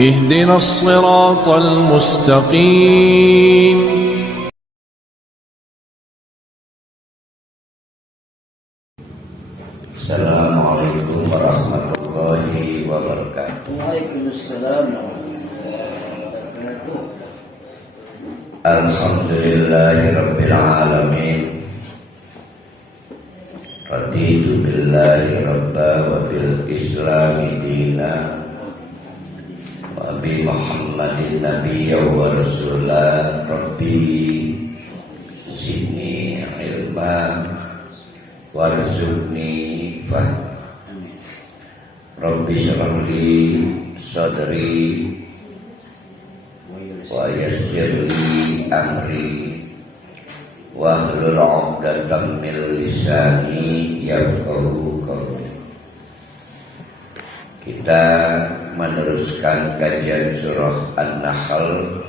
اهدنا الصراط المستقيم. Assalamualaikum warahmatullahi wabarakatuh. Waalaikumsalam warahmatullahi wabarakatuh. Alhamdulillahi rabbil alamin. Raditu billahi rabba wa bil islami dina wa bi Muhammadin nabiyya wa rasulah. Rabbi zidni ilma warzuqni fahma. Rabbi shrah li sadri wa yassir li amri wahlul 'uqdatam min lisani yafqahu qawli. Kita meneruskan kajian surah An-Nahl,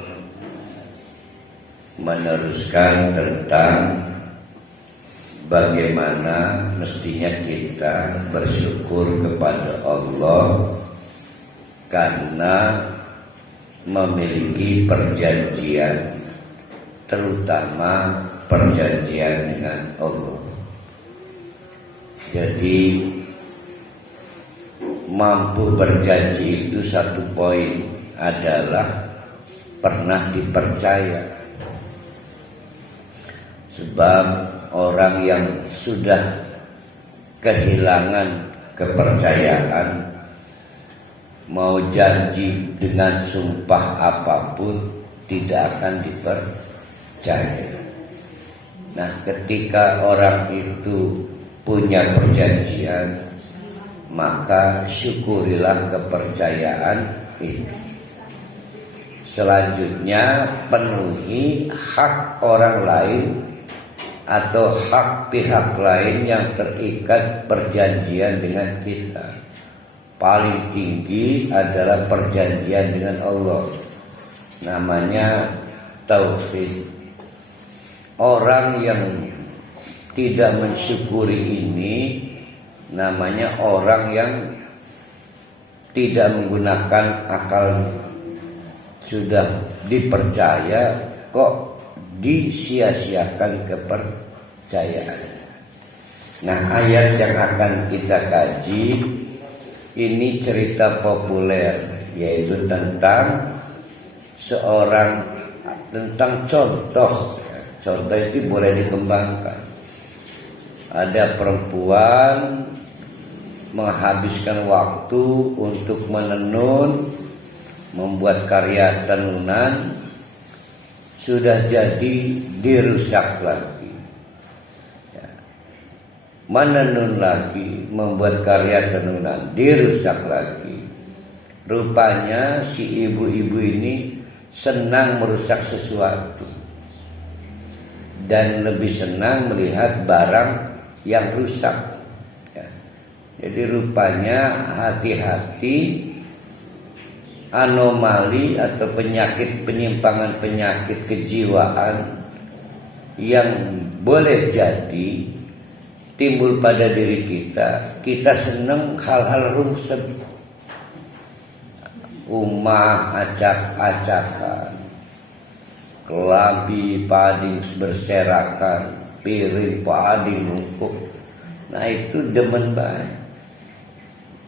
meneruskan tentang bagaimana mestinya kita bersyukur kepada Allah karena memiliki perjanjian, terutama perjanjian dengan Allah. Jadi mampu berjanji itu satu poin adalah pernah dipercaya. Sebab orang yang sudah kehilangan kepercayaan, mau janji dengan sumpah apapun tidak akan dipercaya. Nah, ketika orang itu punya perjanjian, maka syukurilah kepercayaan itu. Selanjutnya, penuhi hak orang lain atau hak pihak lain yang terikat perjanjian dengan kita. Paling tinggi adalah perjanjian dengan Allah, namanya tauhid. Orang yang tidak mensyukuri ini namanya orang yang tidak menggunakan akal. Sudah dipercaya kok disia-siakan kepercayaan. Nah, ayat yang akan kita kaji ini cerita populer, yaitu tentang contoh. Contoh itu boleh dikembangkan. Ada perempuan menghabiskan waktu untuk menenun, membuat karya tenunan, sudah jadi dirusak lagi. Menenun lagi, membuat karya tenunan, dirusak lagi. Rupanya si ibu-ibu ini senang merusak sesuatu dan lebih senang melihat barang yang rusak. Jadi rupanya hati-hati, anomali atau penyimpangan-penyakit kejiwaan yang boleh jadi timbul pada diri kita. Kita senang hal-hal rungsek, umah acak-acakan, kelambi pading berserakan, piring pading numpuk. Nah, itu demen baik.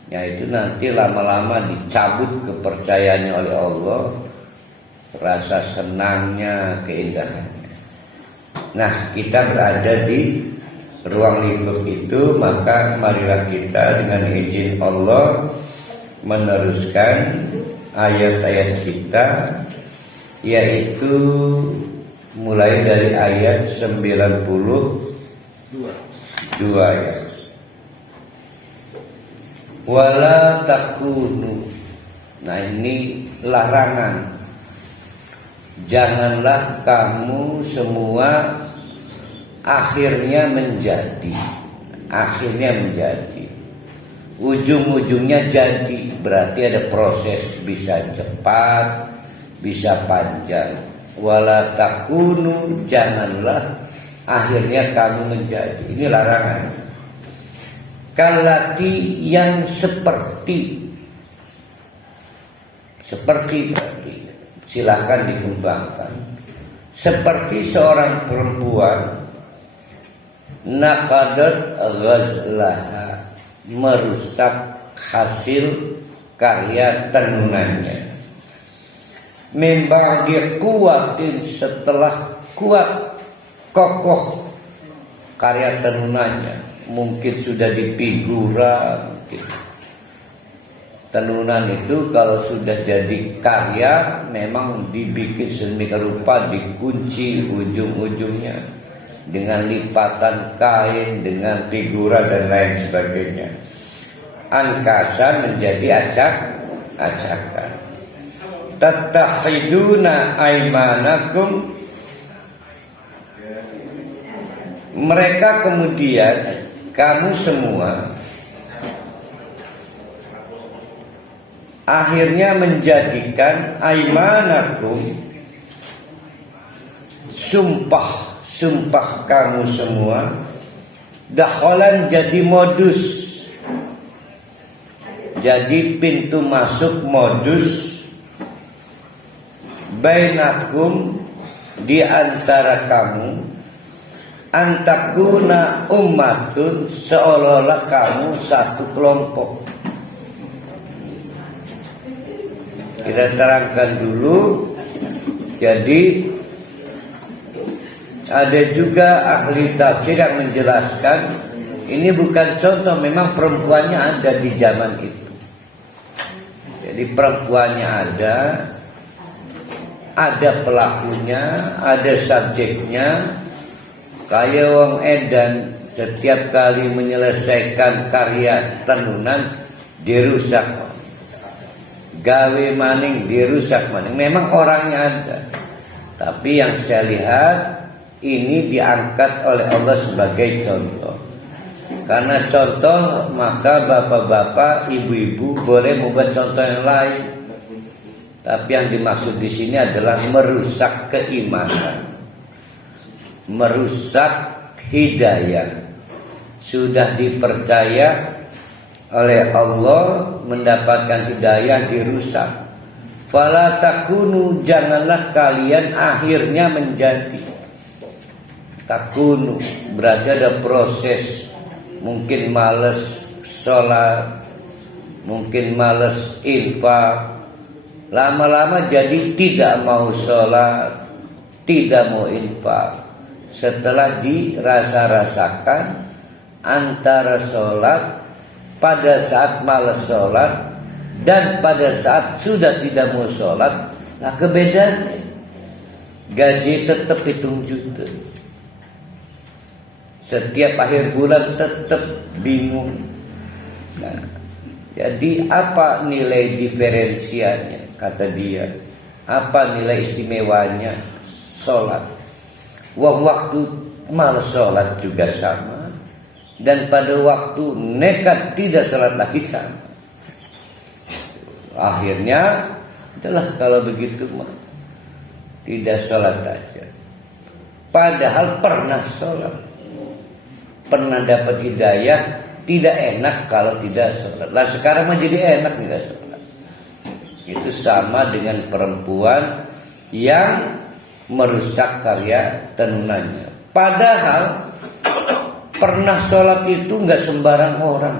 Ya, itu nanti lama-lama dicabut kepercayaannya oleh Allah, rasa senangnya, keindahannya. Nah, kita berada di ruang lingkup itu, maka marilah kita dengan izin Allah meneruskan ayat-ayat kita, yaitu mulai dari ayat 92 ya. Wala takunu. Nah, ini larangan. Janganlah kamu semua akhirnya menjadi. Ujung-ujungnya jadi. Berarti ada proses, bisa cepat, bisa panjang. Wala takunu, janganlah akhirnya kamu menjadi. Ini larangan. Kalati, yang seperti seperti tadi, silakan dikembangkan. Seperti seorang perempuan naqadat ghazlaha, merusak hasil karya tenunannya. Membagi kuatin, setelah kuat kokoh karya tenunannya, mungkin sudah di figura, mungkin tenunan itu kalau sudah jadi karya memang dibikin sedemikian rupa, dikunci ujung-ujungnya dengan lipatan kain, dengan figura dan lain sebagainya. Angkasa menjadi acak-acakan. Tattahiduna aimanakum, mereka kemudian, kamu semua akhirnya menjadikan aimanakum, sumpah kamu semua, dakhalan, jadi modus, jadi pintu masuk, modus, bainakum, di antara kamu, antakuna ummatun, seolah-olah kamu satu kelompok. Kita terangkan dulu. Jadi ada juga ahli tafsir yang menjelaskan ini bukan contoh, memang perempuannya ada di zaman itu. Jadi perempuannya ada pelakunya, ada subjeknya. Kayak wong edan setiap kali menyelesaikan karya tenunan dirusak, gawe maning dirusak maning. Memang orangnya ada, tapi yang saya lihat ini diangkat oleh Allah sebagai contoh. Karena contoh, maka bapak-bapak, ibu-ibu boleh membuat contoh yang lain. Tapi yang dimaksud di sini adalah merusak keimanan, merusak hidayah. Sudah dipercaya oleh Allah mendapatkan hidayah dirusak. Fala takunu, janganlah kalian akhirnya menjadi. Takunu berarti ada proses. Mungkin malas sholat, mungkin malas infak, lama-lama jadi tidak mau sholat, tidak mau infak. Setelah dirasa-rasakan antara sholat pada saat malas sholat dan pada saat sudah tidak mau sholat, nah kebedaannya gaji tetap hitung juta. Setiap akhir bulan tetap bingung. Nah, jadi apa nilai diferensianya? Kata dia, apa nilai istimewanya sholat? Waktu malas sholat juga sama, dan pada waktu nekat tidak sholat lagi sama. Akhirnya itulah kalau begitu mah tidak sholat aja. Padahal pernah sholat, pernah dapat hidayah, tidak enak kalau tidak sholat. Lah sekarang mah jadi enak tidak sholat. Itu sama dengan perempuan yang merusak karya tenunannya. Padahal pernah sholat itu nggak sembarang orang.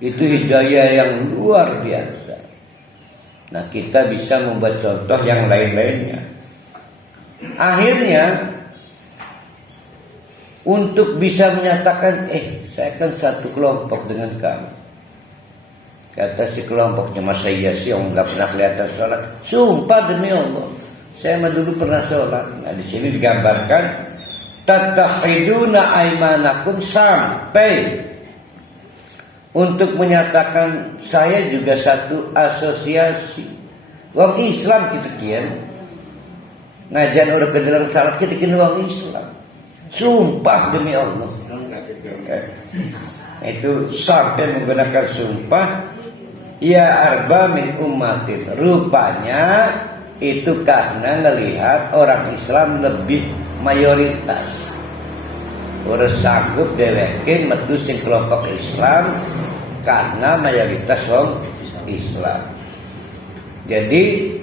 Itu hidayah yang luar biasa. Nah kita bisa membuat contoh yang lain-lainnya. Akhirnya untuk bisa menyatakan, saya kan satu kelompok dengan kamu. Kata si kelompoknya, masa iya sih yang nggak pernah kelihatan sholat? Sumpah demi Allah, saya mah dulu pernah sholat. Nah di sini digambarkan tattahiduna aimanakum, sampai untuk menyatakan saya juga satu asosiasi. Wong Islam kita kian ngajan orang kedalang salat kita kini wong Islam. Sumpah demi Allah. Itu sampai menggunakan sumpah. Ya arba min ummatin. Rupanya itu karena melihat orang Islam lebih mayoritas. Orang sanggup delekin metu sing kelompok Islam karena mayoritas orang Islam. Jadi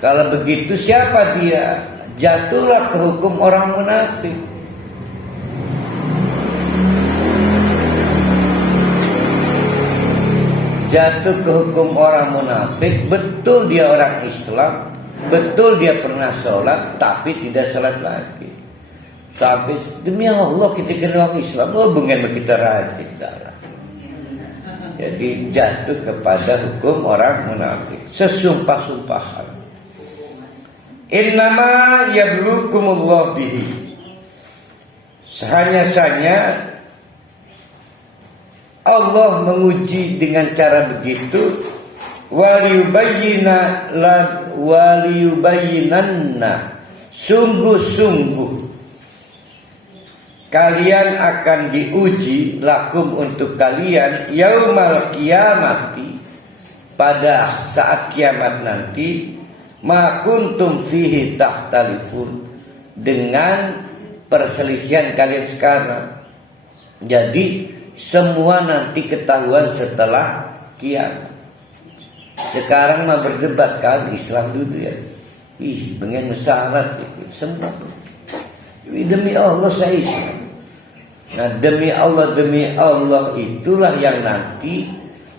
kalau begitu siapa dia? Jatuhlah ke hukum orang munafik. Jatuh ke hukum orang munafik. Betul dia orang Islam, betul dia pernah sholat, tapi tidak sholat lagi. Sampai demi Allah kita kena orang Islam, oh bukan kita rajin salah. Jadi jatuh kepada hukum orang munafik, sesumpah-sumpahan. Innama yablukumullah bihi. Hanya Allah menguji dengan cara begitu, waliyubayyinanna, sungguh-sungguh kalian akan diuji, lakum untuk kalian, yaumal qiyamati, pada saat kiamat nanti, ma kuntum fihi tahtalifun, dengan perselisihan kalian sekarang. Jadi semua nanti ketahuan setelah kiamat. Sekarang mah berdebat kan Islam dulu ya. Dengan syarat itu semua. Demi Allah saya Islam. Nah demi Allah itulah yang nanti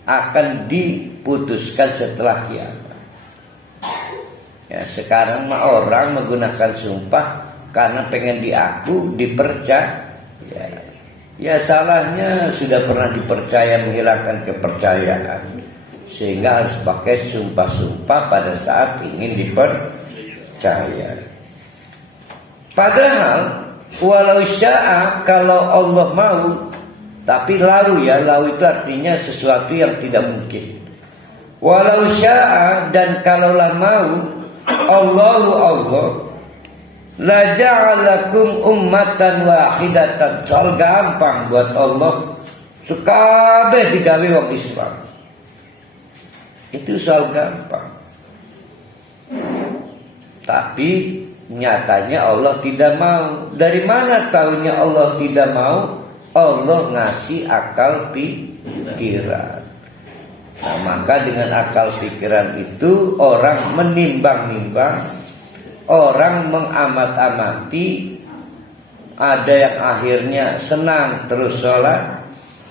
akan diputuskan setelah kiamat. Ya, sekarang mah orang menggunakan sumpah karena pengen diaku, dipercaya. Ya salahnya sudah pernah dipercaya, menghilangkan kepercayaan, sehingga harus pakai sumpah-sumpah pada saat ingin dipercaya. Padahal walau sya'a, kalau Allah mau, tapi lau itu artinya sesuatu yang tidak mungkin. Walau sya'a, dan kalaulah mau Allah la ja'alakum ummatan wahidatan. Soal gampang buat Allah, sukabeh digawe wong Islam. Itu soal gampang. Tapi nyatanya Allah tidak mau. Dari mana tahunya Allah tidak mau? Allah ngasih akal pikiran. Nah, maka dengan akal pikiran itu orang menimbang-nimbang, orang mengamat-amati. Ada yang akhirnya senang terus sholat,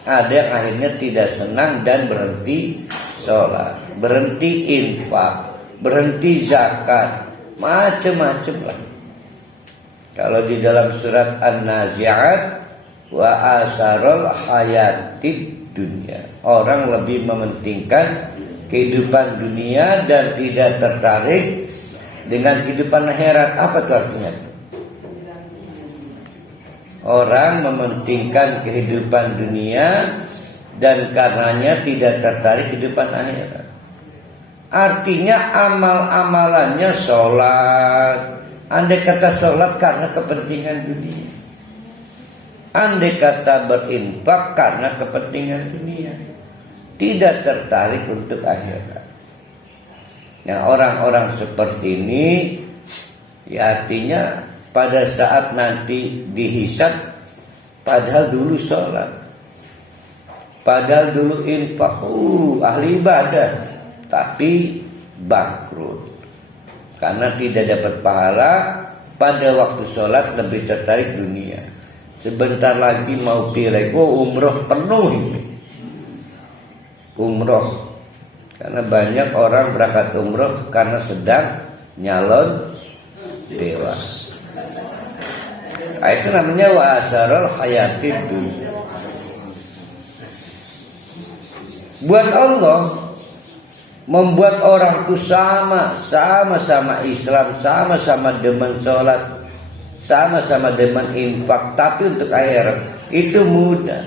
ada yang akhirnya tidak senang dan berhenti sholat, berhenti infak, berhenti zakat, macam-macam lah. Kalau di dalam surat An-Nazi'at, wa asarul hayatid dunia, orang lebih mementingkan kehidupan dunia dan tidak tertarik dengan kehidupan akhirat. Apa itu artinya? Orang mementingkan kehidupan dunia dan karenanya tidak tertarik kehidupan akhirat. Artinya amal-amalannya sholat, andai kata sholat karena kepentingan dunia, andai kata berinfak karena kepentingan dunia, tidak tertarik untuk akhirat. Nah, orang-orang seperti ini ya artinya pada saat nanti dihisab, padahal dulu sholat, padahal dulu infak, ahli ibadah, tapi bangkrut karena tidak dapat pahala. Pada waktu sholat lebih tertarik dunia. Sebentar lagi mau pilek, umroh penuh ini. Umroh, karena banyak orang berangkat umroh karena sedang nyalon dewas. Nah, itu namanya wa asarul hayatid dunya. Buat Allah, membuat orang itu sama-sama Islam, sama-sama demen sholat, sama-sama demen infak, tapi untuk akhirat itu mudah.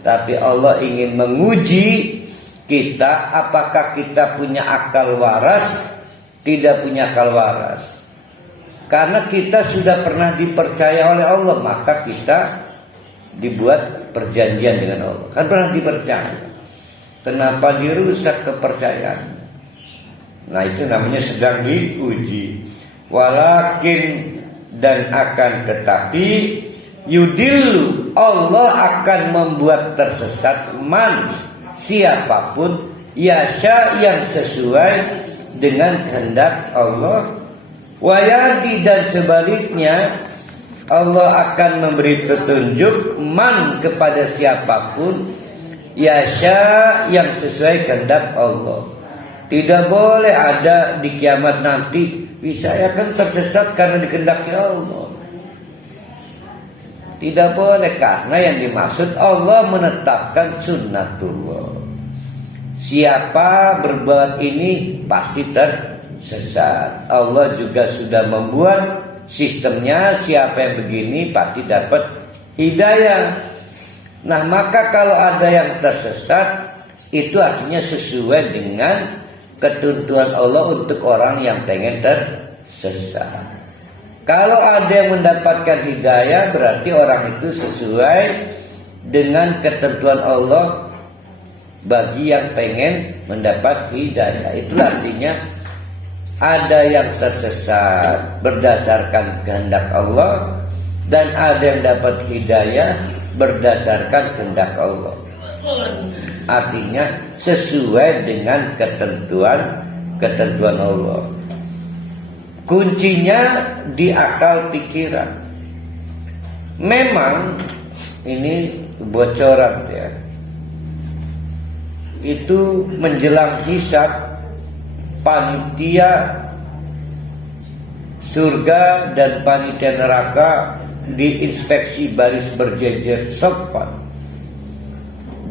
Tapi Allah ingin menguji kita, apakah kita punya akal waras, tidak punya akal waras. Karena kita sudah pernah dipercaya oleh Allah, maka kita dibuat perjanjian dengan Allah. Kan pernah dipercaya. Kenapa dirusak kepercayaan? Nah, itu namanya sedang diuji. Walakin, dan akan tetapi, yudillu, Allah akan membuat tersesat man, siapapun, yasha, yang sesuai, dengan kehendak Allah. Wayadi, dan sebaliknya Allah akan memberi petunjuk man kepada siapapun yasha, yang sesuai kehendak Allah. Tidak boleh ada di kiamat nanti saya akan tersesat karena dikehendaki Allah. Tidak boleh, karena yang dimaksud Allah menetapkan sunnatullah. Siapa berbuat ini pasti tersesat. Allah juga sudah membuat sistemnya, siapa yang begini pasti dapat hidayah. Nah, maka kalau ada yang tersesat, itu artinya sesuai dengan ketentuan Allah untuk orang yang pengen tersesat. Kalau ada yang mendapatkan hidayah, berarti orang itu sesuai dengan ketentuan Allah bagi yang pengen mendapat hidayah. Itu artinya ada yang tersesat berdasarkan kehendak Allah, dan ada yang dapat hidayah berdasarkan kehendak Allah. Artinya sesuai dengan ketentuan Allah. Kuncinya di akal pikiran. Memang ini bocoran ya. Itu menjelang hisab, panitia surga dan panitia neraka diinspeksi baris berjejer sopan.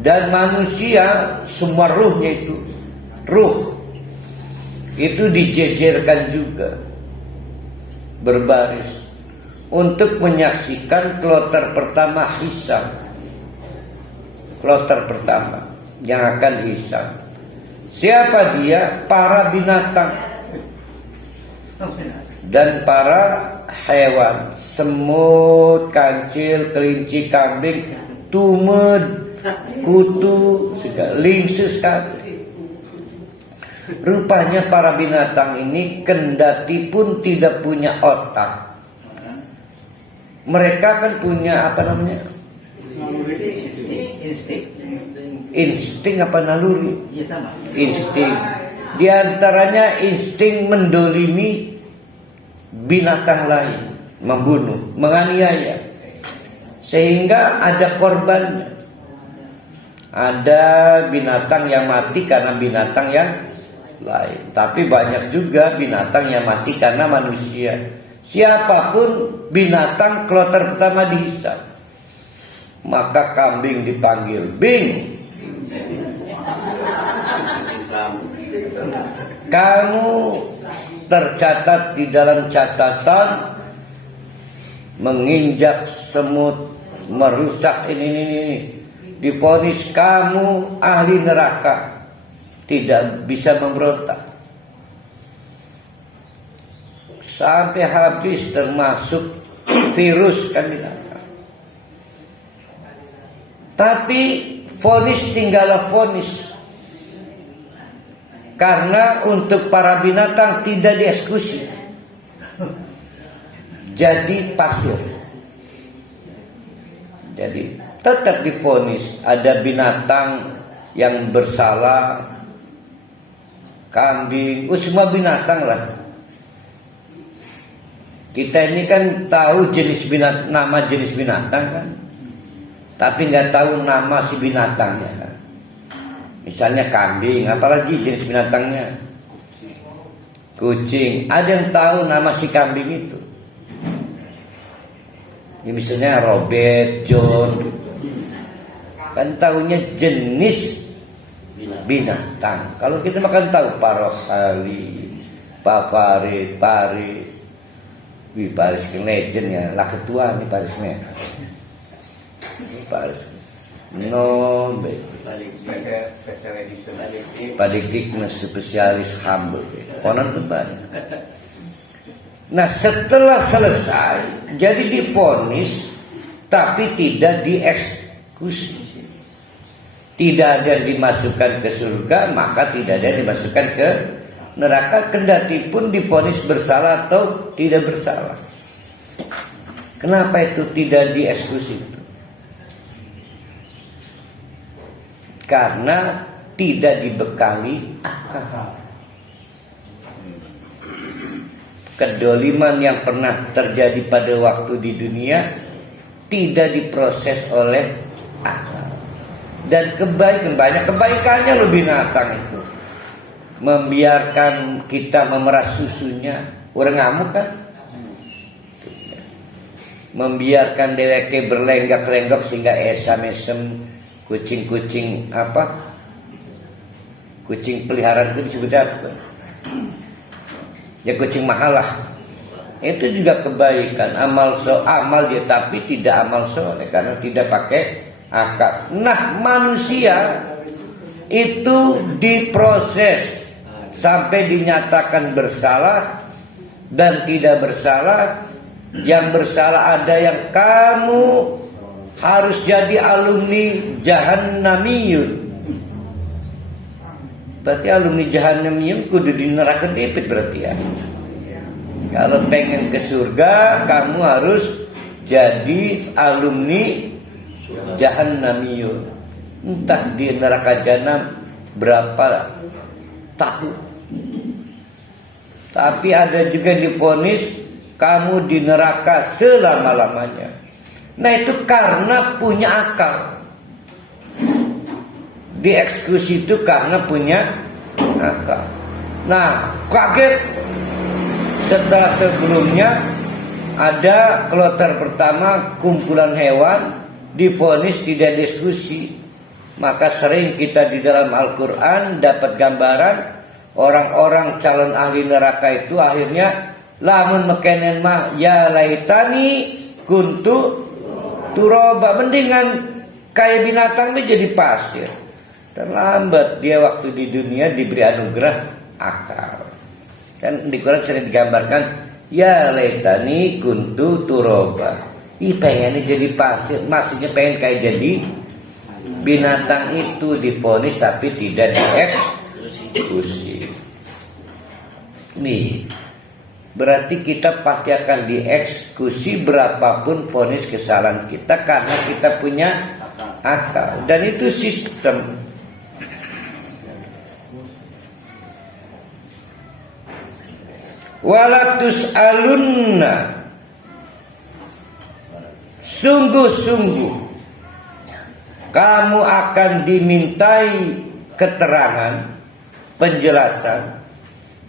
Dan manusia semua ruhnya itu dijejerkan juga berbaris untuk menyaksikan kloter pertama hisab. Kloter pertama yang akan hisab. Siapa dia? Para binatang dan para hewan, semut, kancil, kelinci, kambing, tumed, kutu, segala lingsis kabeh. Rupanya para binatang ini kendati pun tidak punya otak. Mereka kan punya apa namanya? Insting apa naluri? Insting. Di antaranya insting mendolimi binatang lain, membunuh, menganiaya, sehingga ada korbannya. Ada binatang yang mati karena binatang yang lain, tapi banyak juga binatang yang mati karena manusia. Siapapun binatang kloter pertama dihisab, maka kambing dipanggil, Bing, kamu tercatat di dalam catatan menginjak semut, merusak ini. Divonis kamu ahli neraka, tidak bisa memberontak sampai habis, termasuk virus kan di neraka. Tapi vonis tinggallah vonis, karena untuk para binatang tidak dieksekusi, jadi pasir. Jadi tetap divonis. Ada binatang yang bersalah, kambing, semua binatang lah. Kita ini kan tahu jenis binatang, nama jenis binatang kan, tapi nggak tahu nama si binatangnya kan. Misalnya kambing, apalagi jenis binatangnya? Kucing. Ada yang tahu nama si kambing itu? Ya, misalnya Robert, John, kan tahunya jenis binatang. Kalau kita makan tahu Parohali, Pak Farid, Paris. Wih, Paris ke legendnya, lah ketua nih Parisnya. Paris. No, Padik spesialis humble. Konon kembali. Nah, setelah selesai, jadi divonis, tapi tidak dieksekusi. Tidak ada yang dimasukkan ke surga, maka tidak ada yang dimasukkan ke neraka, kendati pun divonis bersalah atau tidak bersalah. Kenapa itu tidak dieksekusi? Karena tidak dibekali akal. kedoliman yang pernah terjadi pada waktu di dunia tidak diproses oleh akal. Dan banyak kebaikannya loh binatang itu. Membiarkan kita memeras susunya, orang ngamuk kan? Membiarkan deweke berlenggak-lenggok sehingga esam-esem kucing-kucing kucing peliharaan itu disebut apa? Ya kucing mahalah. Itu juga kebaikan, amal dia, tapi tidak amal soleh karena tidak pakai akal. Nah, manusia itu diproses sampai dinyatakan bersalah dan tidak bersalah. Yang bersalah ada yang kamu harus jadi alumni jahannamiyun. Berarti alumni jahannamiyun kudu di neraka dipit berarti ya. Kalau pengen ke surga kamu harus jadi alumni jahannamiyun. Entah di neraka jahanam berapa tahun. Tapi ada juga divonis kamu di neraka selama-lamanya. Nah itu karena punya akal. Dieksekusi itu karena punya akal. Nah kaget setelah sebelumnya ada kloter pertama kumpulan hewan divonis tidak diskusi. Maka sering kita di dalam Al-Quran dapat gambaran orang-orang calon ahli neraka itu akhirnya lamun mekenen mah ya laitani kuntu turoba, mendingan kayak binatang menjadi pasir. Terlambat dia waktu di dunia diberi anugerah akal. Kan di Quran sering digambarkan ya laitani kuntu turoba. Pengennya jadi pasir, maksudnya pengen kayak jadi binatang itu divonis tapi tidak dieksekusi. Nih berarti kita pasti akan dieksekusi berapapun vonis kesalahan kita karena kita punya akal. Dan itu sistem. Walatus alunna, sungguh-sungguh kamu akan dimintai keterangan, penjelasan,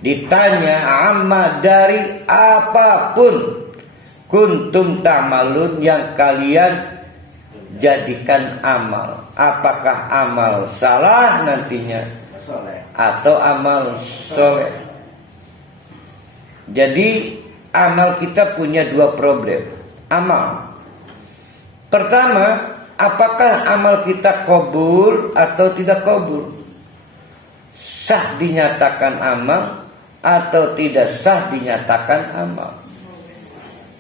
ditanya amma dari apapun kuntum ta'malun yang kalian jadikan amal. Apakah amal salah nantinya atau amal soleh. Jadi amal kita punya dua problem. Amal pertama, apakah amal kita qabul atau tidak qabul, sah dinyatakan amal atau tidak sah dinyatakan amal.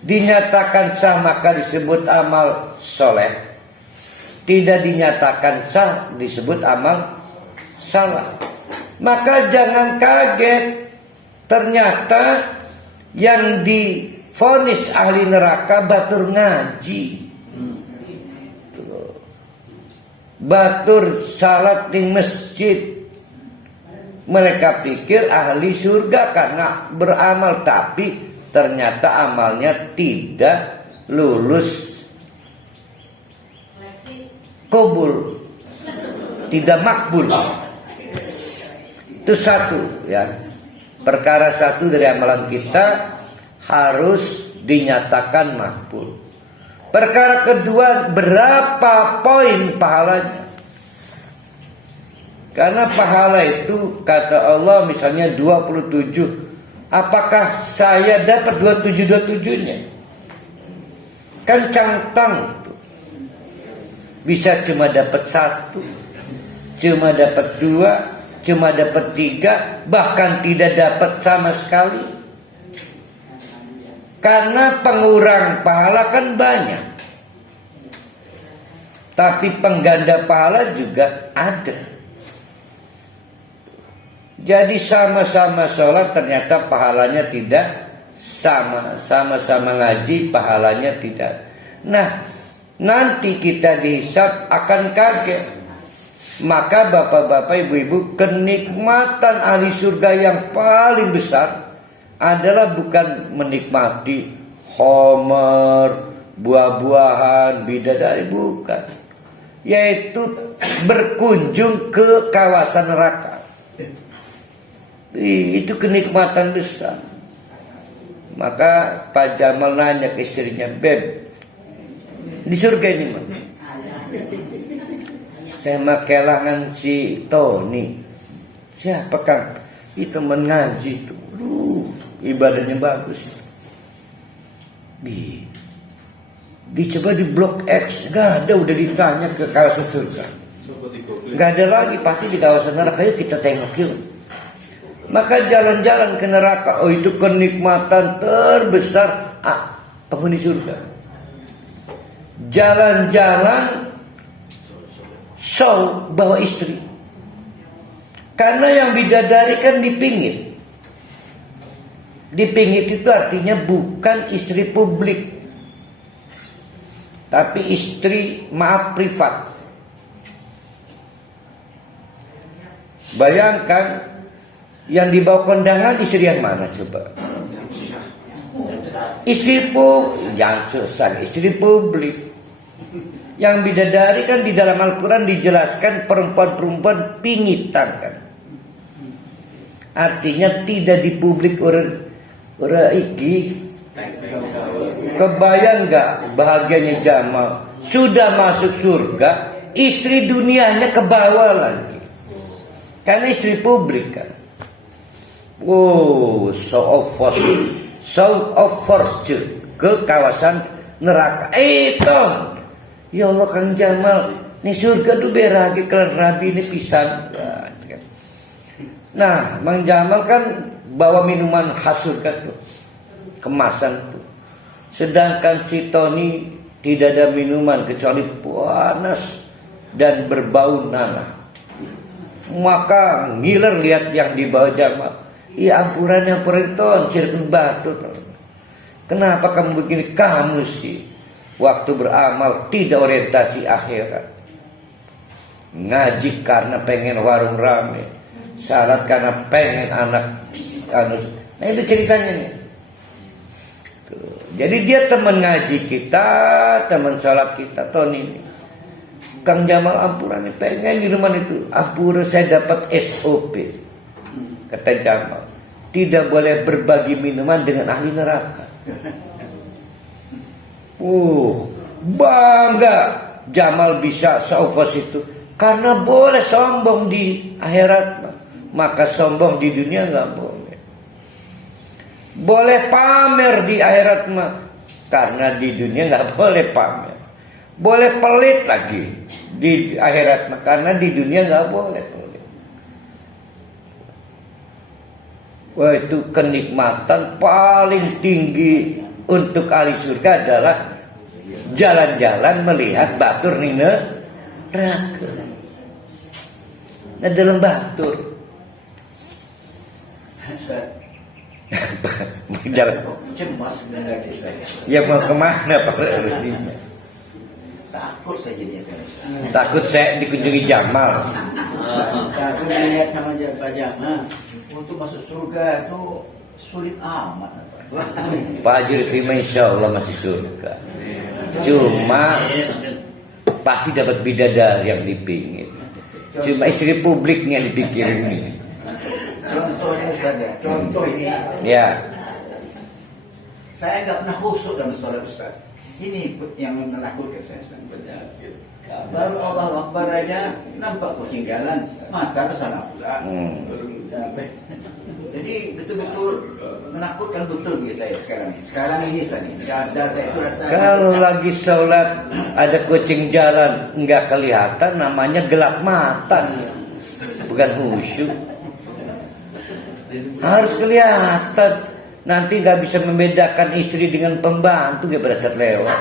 Dinyatakan sah maka disebut amal soleh. Tidak dinyatakan sah disebut amal salah. Maka jangan kaget ternyata yang divonis ahli neraka batur ngaji, batur salat di masjid. Mereka pikir ahli surga karena beramal, tapi ternyata amalnya tidak lulus qabul, tidak makbul. Itu satu ya. Perkara satu dari amalan kita harus dinyatakan makbul. Perkara kedua, berapa poin pahalanya? Karena pahala itu kata Allah misalnya 27. Apakah saya dapat 27-27-nya? Kan cangtang. Bisa cuma dapat 1, cuma dapat 2, cuma dapat 3, bahkan tidak dapat sama sekali. Karena pengurang pahala kan banyak, tapi pengganda pahala juga ada. Jadi sama-sama sholat ternyata pahalanya tidak sama. Sama-sama ngaji pahalanya tidak. Nah, nanti kita dihisab akan kaget. Maka bapak-bapak, ibu-ibu, kenikmatan ahli surga yang paling besar adalah bukan menikmati homer, buah-buahan, bidadari, bukan. Yaitu berkunjung ke kawasan neraka. Itu kenikmatan besar. Maka Pak Jamal nanya ke istrinya, Beb, di surga ini mana? Saya mah kelangan si Tony. Siapa Kang? Itu mengaji itu. Ibadahnya bagus. Dicoba di blok X, gak ada, udah ditanya ke kawasan surga. Gak ada lagi, pasti di kawasan neraka. Ayo kita tengok yuk. Maka jalan-jalan ke neraka, oh itu kenikmatan terbesar penghuni surga. Jalan-jalan show bawa istri. Karena yang bidadari kan dipingit. Dipingit itu artinya bukan istri publik, tapi istri privat. Bayangkan yang dibawa kondangan istri yang mana coba? Istri yang susah, istri publik. Yang bidadari kan di dalam Al-Quran dijelaskan perempuan-perempuan pingitan kan. Artinya tidak di publik orang iki. Kebayang gak bahagianya Jamal? Sudah masuk surga, istri dunianya ke bawah lagi. Karena istri publik kan. Oh, show of force ke kawasan neraka. Itu, ya Allah Kang Jamal, ini surga tuh beragi kalian rabi ini pisan. Nah, Mang Jamal kan bawa minuman khas surga tuh, kemasan tuh. Sedangkan si Tony tidak ada minuman kecuali panas dan berbau nanah. Maka ngiler lihat yang dibawa Jamal. Ya ampuran ton, cirken batu. Kenapa kamu begini? Kamu sih waktu beramal tidak orientasi akhirat. Ngaji karena pengen warung rame, salat karena pengen anak. Nah itu ceritanya nih. Jadi dia teman ngaji kita, teman sholat kita, Tony ini. Kang Jamal ampuran nih, pengen minuman itu. Ampura saya dapat SOP. Kata Jamal, tidak boleh berbagi minuman dengan ahli neraka. Bangga Jamal bisa seufos itu. Karena boleh sombong di akhirat, maka sombong di dunia nggak boleh. Boleh pamer di akhirat mah, karena di dunia nggak boleh pamer. Boleh pelit lagi di akhirat mah, karena di dunia nggak boleh pelit. Wah, itu kenikmatan paling tinggi untuk ahli surga adalah jalan-jalan melihat batur nina neraka. Nah dalam batur cemas dengan ya mau kemana Pak Rusdinya? takut saja dia saya. Takut saya dikunjungi Jamal. Takut melihat sama Pak Jamal. Untuk masuk surga itu sulit amat. Pak Haji Rusdi insya Allah masih surga. Cuma pasti dapat bidadari yang dipingin. Cuma istri publiknya dipikirin ini. Contohnya Ustaz ya, contoh ini. Ya. Saya nggak pernah khusyuk dalam sholat Ustaz. Ini yang menakutkan saya Ustaz. Baru Allah Akbar aja nampak ketinggalan, mata ke sana pula. Jadi betul-betul menakutkan betul bagi saya sekarang ini. Sekarang ini saya itu rasa. Kalau lagi sholat ada kucing jalan nggak kelihatan, namanya gelap mata, bukan khusyuk. Harus kelihatan. Nanti nggak bisa membedakan istri dengan pembantu, gak berasa lewat.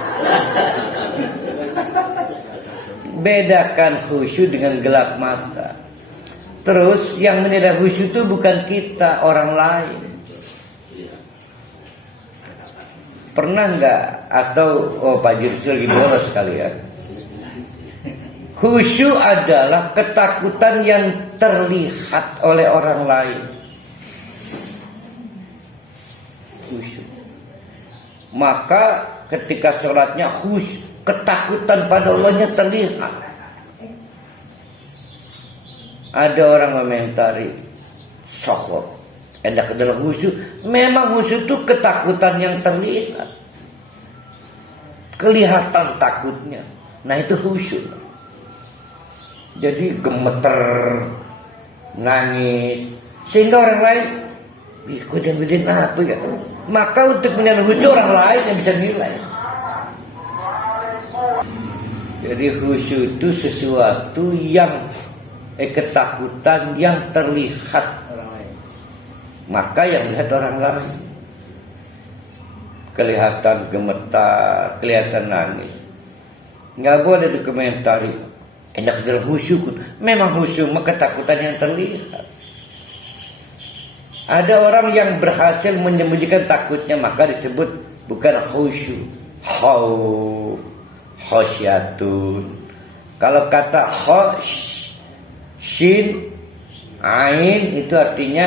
Bedakan khusyuk dengan gelap mata. Terus yang menilai khusyuk itu bukan kita, orang lain. Pernah nggak atau Pak Jirsu lagi bolos sekalian? Khusyuk adalah ketakutan yang terlihat oleh orang lain. khusyuk. Maka ketika sholatnya khusyuk, ketakutan pada Allahnya terlihat. Ada orang komentari syahwat, hendak ke dalam khusyuk. Memang khusyuk itu ketakutan yang terlihat, kelihatan takutnya. Nah itu khusyuk. Jadi gemeter, nangis, sehingga orang lain, ih kok dia bikin apa ya? Maka untuk menilai khusyuk orang lain yang bisa nilai. Jadi khusyuk itu sesuatu yang ketakutan yang terlihat orang lain. Maka yang lihat orang lain, kelihatan gemetar, kelihatan nangis. Nggak boleh dikomentari. Enak dalam khusyuk. Memang khusyuk, ketakutan yang terlihat. Ada orang yang berhasil menyembunyikan takutnya, maka disebut bukan khusyuk, khauf, khosyatun. Kalau kata khosh, shin, ain itu artinya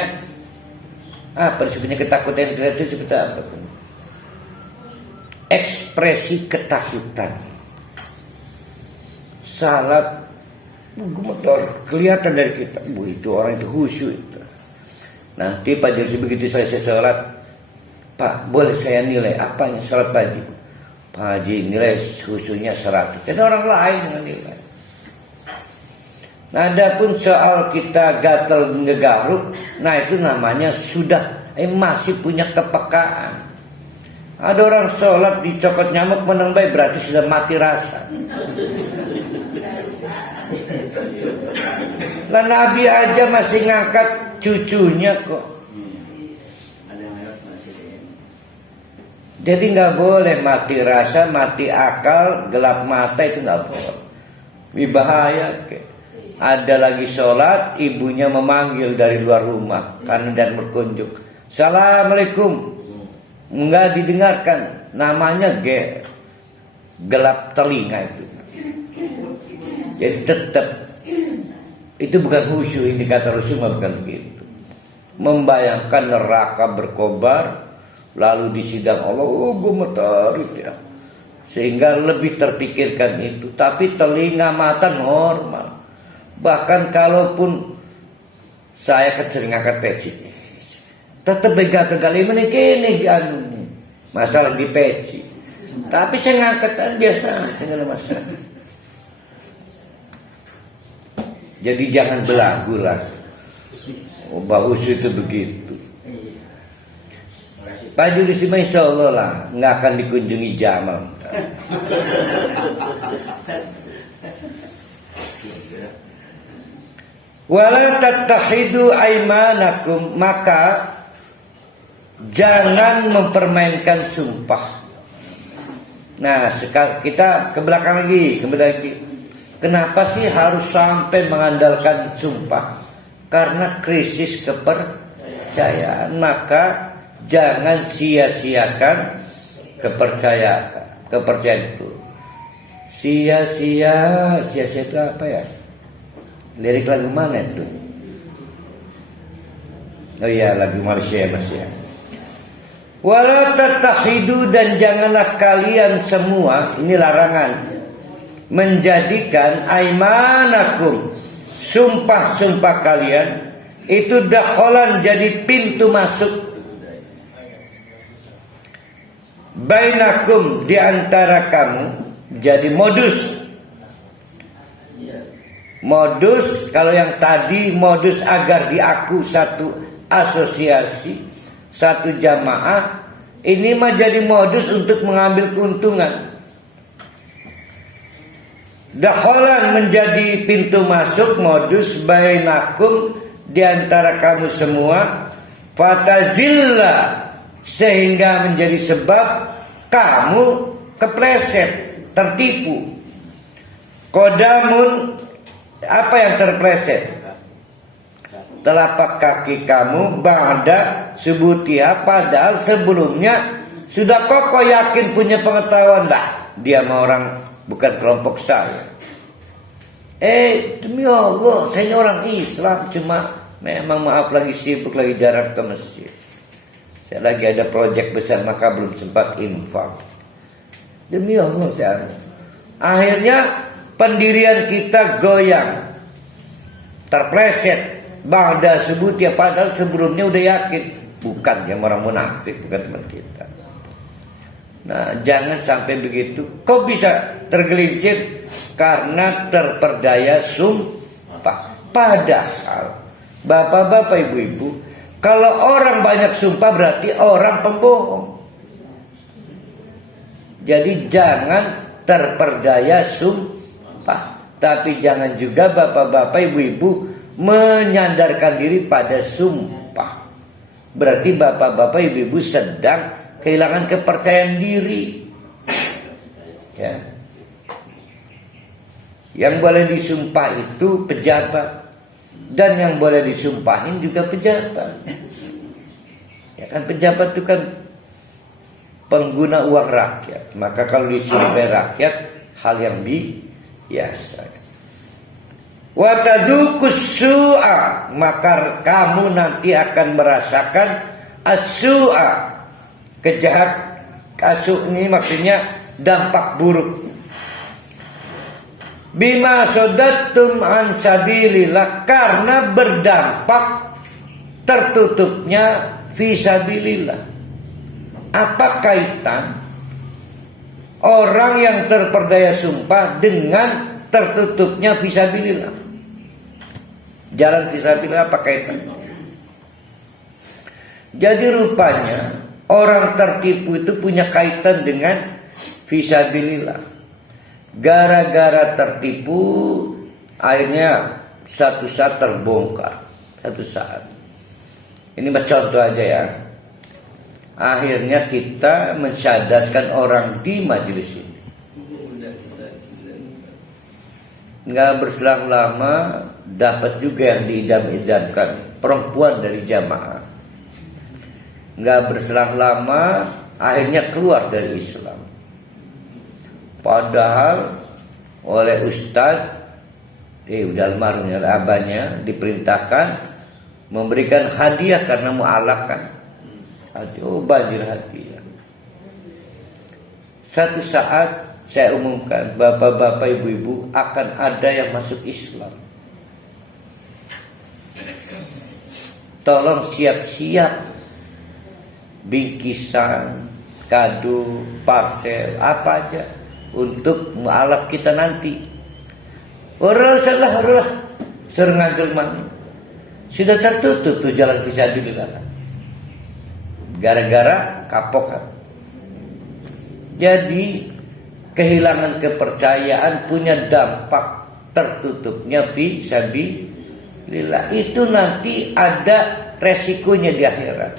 apa? Disebutnya ketakutan itu seperti apa? Ekspresi ketakutan. Salat gemetar, kelihatan dari kita. Itu orang itu khusyuk itu. Nanti Pak Haji begitu selesai sholat, Pak boleh saya nilai apanya sholat Pak Haji? Pak Haji nilai khusyuknya 100. Ada orang lain yang nilai. Nah, adapun soal kita gatal ngegaruk, nah itu namanya sudah masih punya kepekaan. Ada orang sholat dicokot nyamuk menang baik, berarti sudah mati rasa. Lah Nabi aja masih ngangkat cucunya kok. Jadi nggak boleh mati rasa, mati akal, gelap mata, itu nggak boleh. Bahaya. Ada lagi sholat, ibunya memanggil dari luar rumah karena dan berkunjung. Assalamualaikum. Nggak didengarkan, namanya gelap telinga itu. Jadi tetap itu bukan khusyuk, indikator khusyuk bukan begitu. Membayangkan neraka berkobar, lalu di sidang Allah, gemetar ya. Sehingga lebih terpikirkan itu. Tapi telinga mata normal. Bahkan kalaupun saya sering angkat peci, tetap begatal kali ini anunya. Masalah di peci. Tapi saya ngangkat biasa, tidak ada masalah. Jadi jangan belagu lah. Bagus itu begitu. Pak Julis insya Allah lah nggak akan dikunjungi Jamal. Wala tattahidu aimanakum, maka jangan mempermainkan sumpah. Nah, sekarang kita ke belakang lagi. Kenapa sih harus sampai mengandalkan sumpah? Karena krisis kepercayaan. Maka jangan sia-siakan kepercayaan itu. Sia-sia itu apa ya? Lirik lagu mana itu? Oh iya, lagu Malaysia Mas ya. Wala tattahidu, dan janganlah kalian semua, ini larangan, menjadikan aimanakum, sumpah-sumpah kalian itu dakholan, jadi pintu masuk, bainakum, di antara kamu, jadi modus. Kalau yang tadi modus agar diaku satu asosiasi, satu jamaah, ini mah jadi modus untuk mengambil keuntungan. Dakholan menjadi pintu masuk, modus bainakum, di antara kamu semua, fatazilla, sehingga menjadi sebab kamu kepleset, tertipu. Kodamun, apa yang terpleset? Telapak kaki kamu ba'da subutiha, padahal sebelumnya sudah kokoh yakin punya pengetahuan, dia mau orang bukan kelompok saya. Demi Allah, saya orang Islam, cuma memang maaf lagi sibuk, lagi jarang ke masjid. Saya lagi ada proyek besar maka belum sempat infak. Demi Allah saya. Akhirnya pendirian kita goyang, terpleset. Ba'da sebut ya, padahal sebelumnya udah yakin. Bukan yang orang munafik, bukan teman kita. Nah, jangan sampai begitu. Kok bisa tergelincir? Karena terperdaya sumpah. Padahal bapak-bapak, ibu-ibu, kalau orang banyak sumpah berarti orang pembohong. Jadi jangan terperdaya sumpah. Tapi jangan juga bapak-bapak, ibu-ibu menyandarkan diri pada sumpah. Berarti bapak-bapak, ibu-ibu sedang kehilangan kepercayaan diri. Ya. Yang boleh disumpah itu pejabat, dan yang boleh disumpahin juga pejabat. Ya kan, pejabat itu kan pengguna uang rakyat. Maka kalau disuruh rakyat, hal yang biasa. Wa tadzuqus su'a, maka kamu nanti akan merasakan as-su'a, kejahat. Asu ini maksudnya dampak buruk. Bima sodattum an sabilillah, karena berdampak tertutupnya fisabilillah. Apa kaitan orang yang terperdaya sumpah dengan tertutupnya fisabilillah? Jalan fisabilillah apa kaitannya? Jadi rupanya orang tertipu itu punya kaitan dengan fisabilillah. Gara-gara tertipu, akhirnya satu saat terbongkar. Satu saat. Ini contoh aja ya. Akhirnya kita mensyahadatkan orang di majelis ini. Nggak berselang lama, dapat juga yang diidam-idamkan, perempuan dari jamaah. Nggak berselang lama, akhirnya keluar dari Islam. Padahal oleh ustadz, udah almarhumnya abahnya, diperintahkan memberikan hadiah karena mu'alaf kan. Oh, banjir hadiah. Satu saat saya umumkan, bapak-bapak, ibu-ibu, akan ada yang masuk Islam. Tolong siap-siap bingkisan, kado, parcel, apa aja untuk mu'alaf kita nanti. Orang serengan Jerman sudah tertutup tuh jalan fisabilillah, gara-gara kapokan. Jadi kehilangan kepercayaan punya dampak tertutupnya fisabilillah. Itu nanti ada resikonya di akhirat.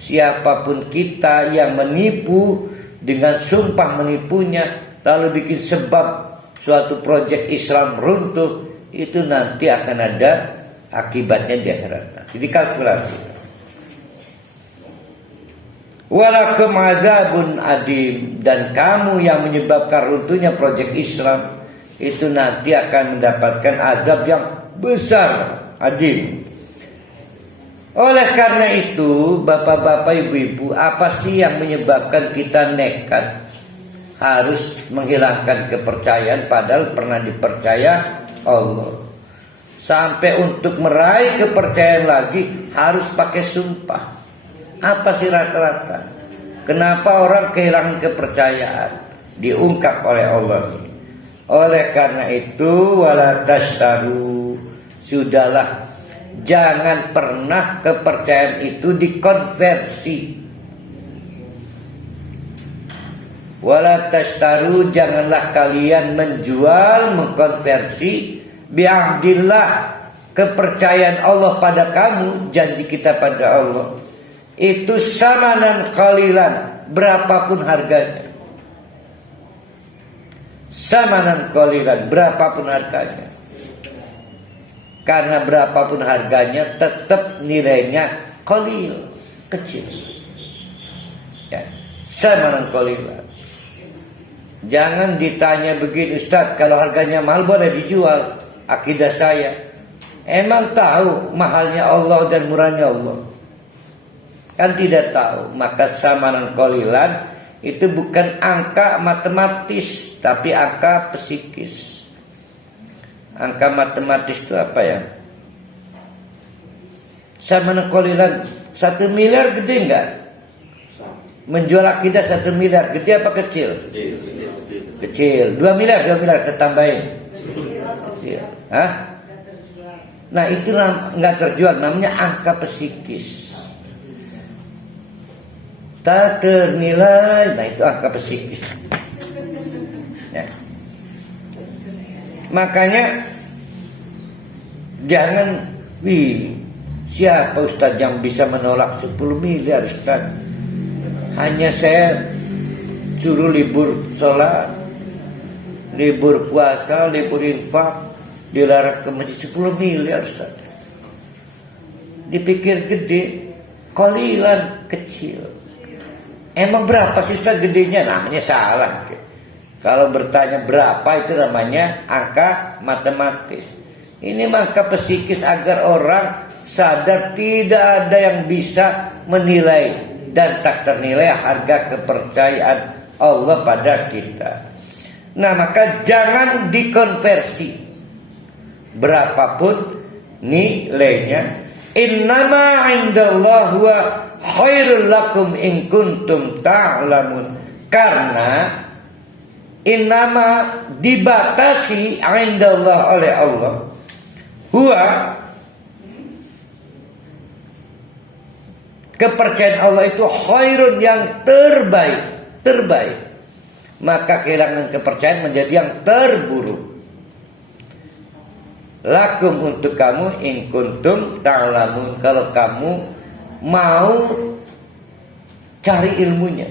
Siapapun kita yang menipu dengan sumpah menipunya, lalu bikin sebab suatu proyek Islam runtuh, itu nanti akan ada akibatnya di akhirat. Jadi kalkulasi. Walakum azabun adim, dan kamu yang menyebabkan runtuhnya proyek Islam itu nanti akan mendapatkan azab yang besar, adim. Oleh karena itu, bapak-bapak, ibu-ibu, apa sih yang menyebabkan kita nekat harus menghilangkan kepercayaan padahal pernah dipercaya Allah? Sampai untuk meraih kepercayaan lagi harus pakai sumpah. Apa sih rata-rata? Kenapa orang kehilangan kepercayaan? Diungkap oleh Allah. Oleh karena itu, wala tashtaru, sudahlah, jangan pernah kepercayaan itu dikonversi. Wala tashtaru, janganlah kalian menjual, mengkonversi bi'ahdillah, kepercayaan Allah pada kamu, janji kita pada Allah, itu samanan qalilan, berapapun harganya. Samanan qalilan, berapapun harganya. Karena berapapun harganya tetap nilainya qalil, kecil. Ya, samanan qalilan. Jangan ditanya begini, Ustaz, kalau harganya mahal boleh dijual. Akidah saya, emang tahu mahalnya Allah dan murahnya Allah? Kan tidak tahu. Maka samanan qalilan itu bukan angka matematis, tapi angka psikis. Angka matematis itu apa ya? Samanan qalilan 1 miliar gede enggak? Menjual akidah 1 miliar gede apa kecil? Kecil. 2 miliar kita tambahin. Kecil. Hah? Nah itu nggak terjual, namanya angka psikis. Tak ternilai, nah itu angka psikis. Ya. Makanya jangan, siapa Ustaz yang bisa menolak 10 miliar Ustaz? Hanya saya suruh libur sholat, libur puasa, libur infak, dilarang ke masjid 10 miliar Ustaz. Dipikir gede, qalilan kecil. Emang berapa sih Ustaz gedenya? Namanya salah. Kalau bertanya berapa itu namanya angka matematis. Ini angka psikis agar orang sadar tidak ada yang bisa menilai dan tak ternilai harga kepercayaan Allah pada kita. Nah maka jangan dikonversi berapapun nilainya. Innama indallah huwa khairul lakum in kuntum ta'lamun. Karena innama dibatasi indallah oleh Allah huwa, kepercayaan Allah itu khairun yang terbaik. Maka kehilangan kepercayaan menjadi yang terburuk. Lakum untuk kamu in kuntum ta'lamun, kalau kamu mau cari ilmunya.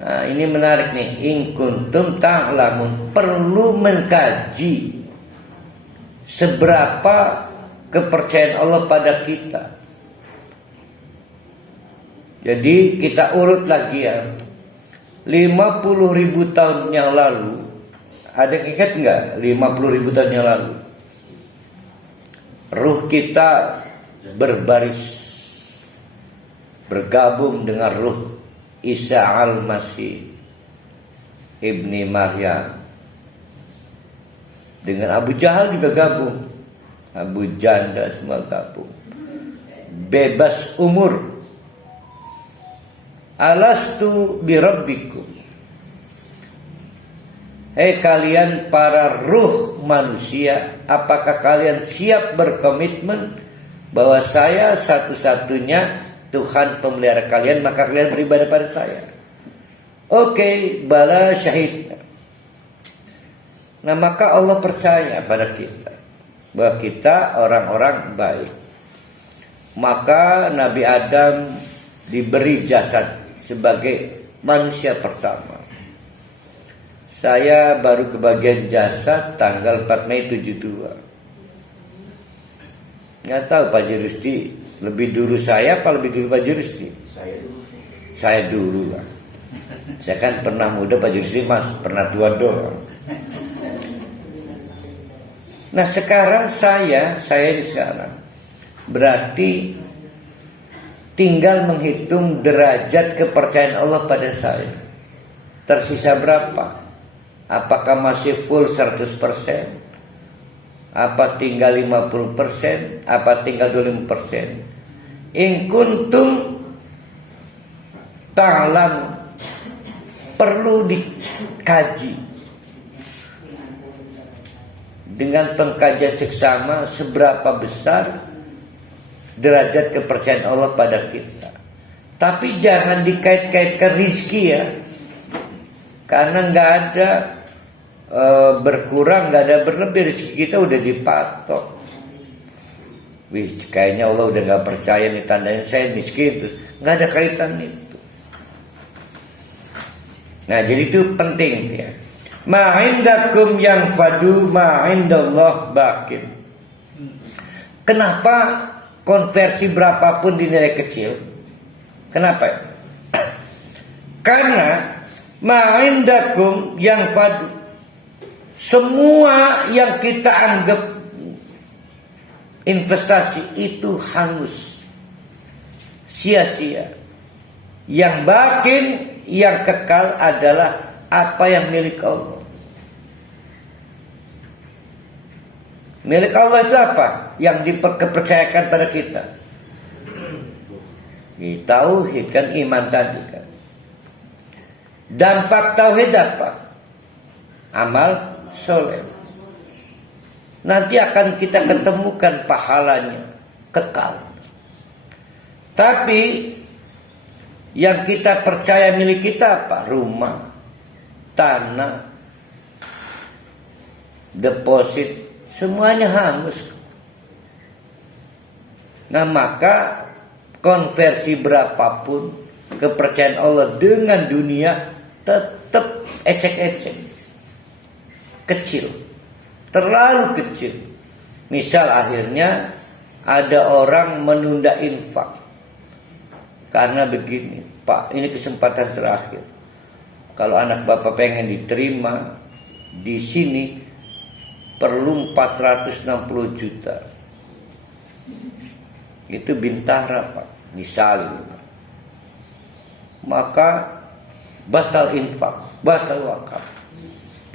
Nah ini menarik nih, in kuntum ta'lamun, perlu mengkaji seberapa kepercayaan Allah pada kita. Jadi kita urut lagi ya, 50.000 tahun yang lalu, ada yang ingat nggak 50.000 tahun yang lalu? Ruh kita berbaris, bergabung dengan ruh Isa al-Masih Ibni Maryam. Dengan Abu Jahal juga gabung, Abu Janda semua gabung. Bebas umur. Alastu birabbikum. Hei kalian para ruh manusia, apakah kalian siap berkomitmen bahwa saya satu-satunya Tuhan pemelihara kalian, maka kalian beribadah pada saya? Oke, bala syahid. Nah maka Allah percaya pada kita bahwa kita orang-orang baik. Maka Nabi Adam diberi jasad sebagai manusia pertama. Saya baru kebagian jasad tanggal 4 Mei 72. Nggak tahu Pak Haji Rusdi lebih dulu saya apa lebih dulu Pak Haji Rusdi? Saya dulu lah. Saya kan pernah muda, Pak Haji Rusdi mas pernah tua doang. Nah sekarang saya ini sekarang berarti tinggal menghitung derajat kepercayaan Allah pada saya. Tersisa berapa? Apakah masih full 100%? Apa tinggal 50%? Apa tinggal 25%? In kuntum ta'lamun, perlu dikaji dengan pengkajian seksama seberapa besar derajat kepercayaan Allah pada kita. Tapi jangan dikait-kaitkan rizki ya, karena nggak ada berkurang, nggak ada berlebih. Rezeki kita udah dipatok. Wih, kayaknya Allah udah nggak percaya nih, tandanya saya miskin, terus nggak ada kaitan itu. Nah jadi itu penting ya. Ma'indakum yang fadu ma'indallah bakin. Kenapa konversi berapapun dinilai kecil? Kenapa? Karena ma'indakum yang fadu, semua yang kita anggap investasi itu hangus. sia-sia. Yang batin, yang kekal adalah apa yang milik Allah. Milik Allah itu apa? Yang dipercayakan pada kita. Tauhid kan, iman tadi kan. Dampak tauhid apa? Amal soleh. Nanti akan kita ketemukan pahalanya kekal. Tapi yang kita percaya milik kita apa? Rumah, tanah, deposit, semuanya hangus. Nah, maka konversi berapapun kepercayaan Allah dengan dunia tetap ecek-ecek, kecil, terlalu kecil. Misal akhirnya ada orang menunda infak karena begini, Pak, ini kesempatan terakhir. Kalau anak bapak pengen diterima di sini perlu 460 juta. Itu Bintara, Pak, misalnya. Maka batal infak, batal wakaf.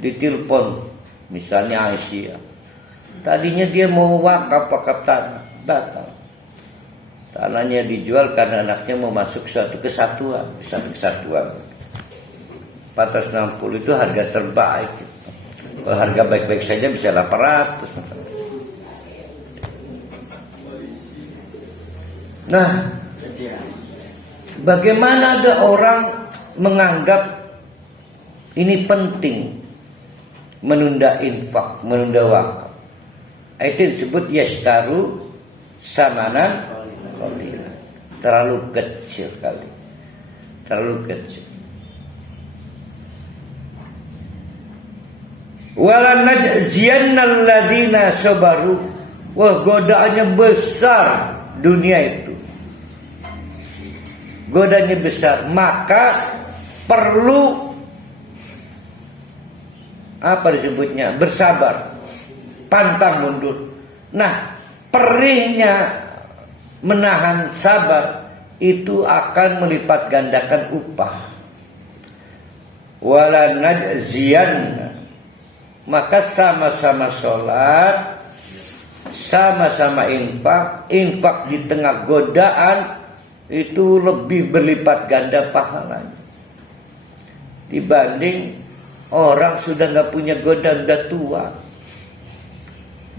Ditelepon misalnya Aisyah. Tadinya dia mau wakaf tanah, batal. Tanahnya dijual karena anaknya mau masuk satu kesatuan. 460 itu harga terbaik. Kalau harga baik-baik saja bisa 800. Nah, bagaimana ada orang menganggap ini penting, menunda infak, menunda wakaf? Itu disebut yashtaru samanan qalila. Terlalu kecil kali. Terlalu kecil. Wala najziyannal ladzina sabaru. Wah, godaannya besar dunia itu. Godaannya besar, maka perlu apa disebutnya? Bersabar, pantang mundur. Nah, perihnya menahan sabar itu akan melipat gandakan upah. Wala najziyanna, maka sama-sama sholat, sama-sama infak di tengah godaan itu lebih berlipat ganda pahalanya dibanding orang sudah nggak punya godaan, udah tua,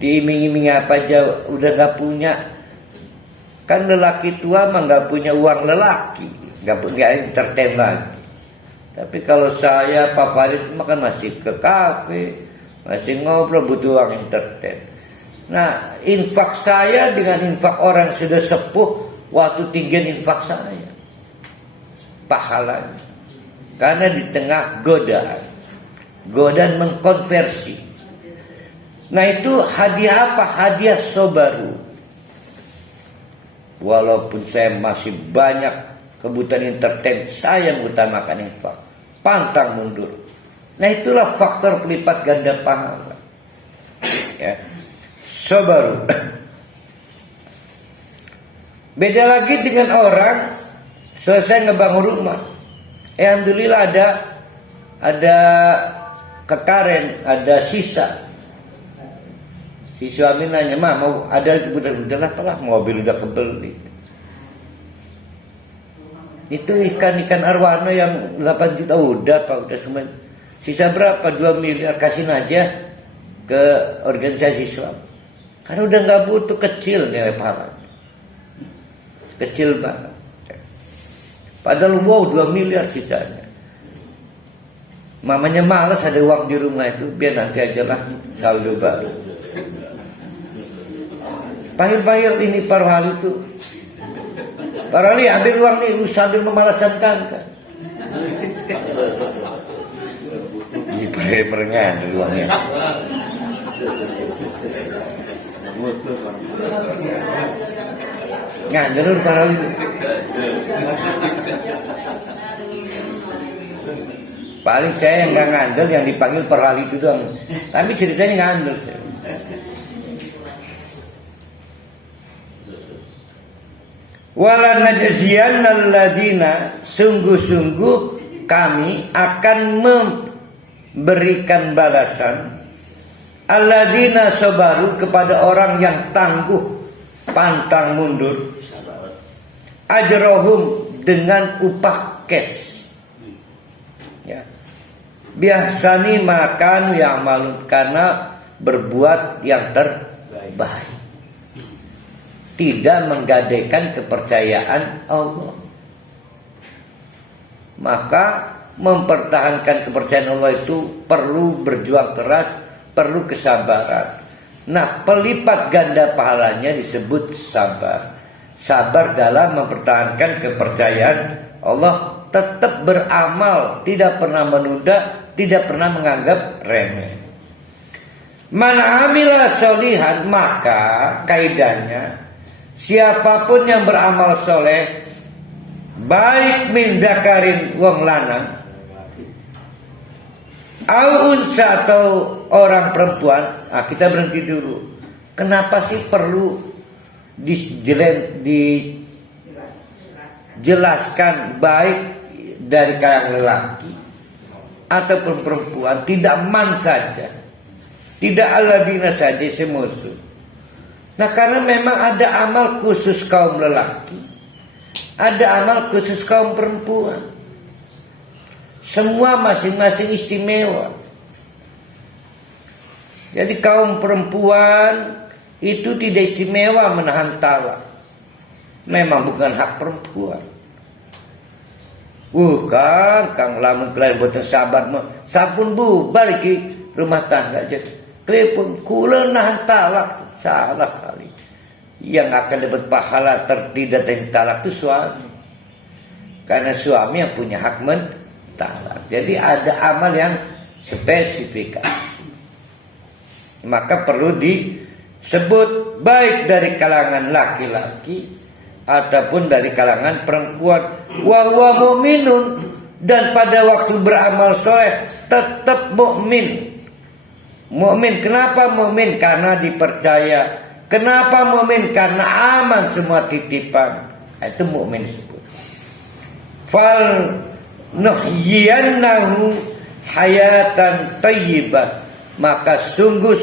diiming-iming apa aja udah nggak punya. Kan lelaki tua mah nggak punya uang lelaki, nggak entertain lagi. Tapi kalau saya Pak Farid makan masih ke kafe, masih ngobrol, butuh uang entertain. Nah, infak saya dengan infak orang sudah sepuh, waktu tinggi infak saya pahalanya, karena di tengah godaan mengkonversi. Nah, itu hadiah apa? Hadiah sobaru. Walaupun saya masih banyak kebutuhan entertain, saya mengutamakan infak, pantang mundur. Nah, itulah faktor pelipat ganda pahala, ya. Sobaru. Beda lagi dengan orang selesai ngebangun rumah, alhamdulillah ada kekaren, ada sisa. Si suami nanya, "Ma, mau ada kebutuhan?" Telah, mobil udah kebeli. Itu ikan arwana yang 8 juta udah Pak, udah semua. Sisa berapa? 2 miliar, kasihin aja ke organisasi Islam. Karena udah nggak butuh, kecil nilai pahalanya. Kecil banget. Padahal 2 miliar sisanya. Mamanya malas ada uang di rumah itu, biar nanti aja lah saldo baru. Panggil ini paruh hal itu. Paruh hal ambil uang nih, lu sambil memalasan kan. Ini perengan uangnya. Ngandel paruh itu. Paling saya yang nggak ngandel, yang dipanggil perhal itu doang. Tapi ceritanya ngandel saya. Wala najziyannal ladzina, sungguh-sungguh kami akan memberikan balasan alladzina sabaru, kepada orang yang tangguh pantang mundur, ajrohum, dengan upah cash. Ya. Biasani makan yang malu, karena berbuat yang terbaik, tidak menggadaikan kepercayaan Allah. Maka mempertahankan kepercayaan Allah itu perlu berjuang keras, perlu kesabaran. Nah, pelipat ganda pahalanya disebut sabar. Sabar dalam mempertahankan kepercayaan Allah, tetap beramal, tidak pernah menunda, tidak pernah menganggap remeh. Man amila solihan, maka kaidahnya siapapun yang beramal soleh, baik min dzakarin wong lanang, au unsa atau orang perempuan. Nah, kita berhenti dulu. Kenapa sih perlu dijelaskan baik dari kalangan lelaki ataupun perempuan? Tidak man saja, tidak alladzina saja semusuh. Nah, karena memang ada amal khusus kaum lelaki, ada amal khusus kaum perempuan. Semua masing-masing istimewa. Jadi kaum perempuan itu tidak istimewa menahan talak. Memang bukan hak perempuan. Kang lamun kalian boten sabar mah sampun bubar iki rumah tangga aja. Klepun kula nahan talak, salah kali. Yang akan dapat pahala tidak dari talak itu suami. Karena suami yang punya hak talak. Jadi ada amal yang spesifik. Maka perlu disebut baik dari kalangan laki-laki ataupun dari kalangan perempuan. Wa huwa mu'minun, dan pada waktu beramal soleh tetap mukmin. Mukmin, kenapa mukmin? Karena dipercaya. Kenapa mukmin? Karena aman semua titipan. Itu mukmin disebut. Fal nuhyiyannahu hayatan thayyibah, maka sungguh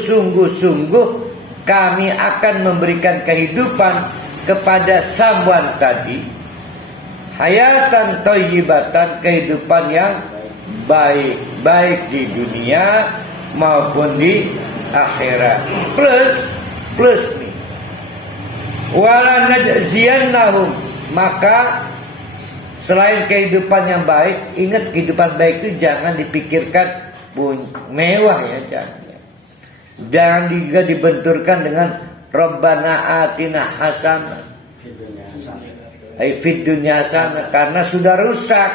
kami akan memberikan kehidupan kepada samuan tadi, hayatan thayyibatan, kehidupan yang baik di dunia maupun di akhirat. Plus nih, wala najziyannahum, maka selain kehidupan yang baik, ingat kehidupan baik itu jangan dipikirkan mewah ya, jangan juga dibenturkan dengan Rabbana atina hasanah fid dunya hasanah, karena sudah rusak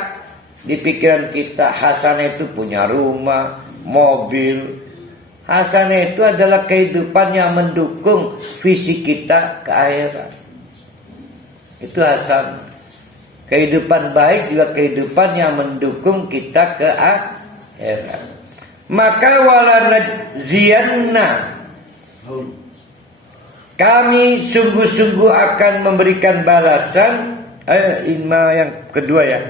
di pikiran kita. Hasanah itu punya rumah, mobil. Hasanah itu adalah kehidupan yang mendukung visi kita ke akhirat. Itu hasanah. Kehidupan baik juga kehidupan yang mendukung kita ke akhirat. Maka walanajziyanna, kami sungguh-sungguh akan memberikan balasan. Yang kedua ya,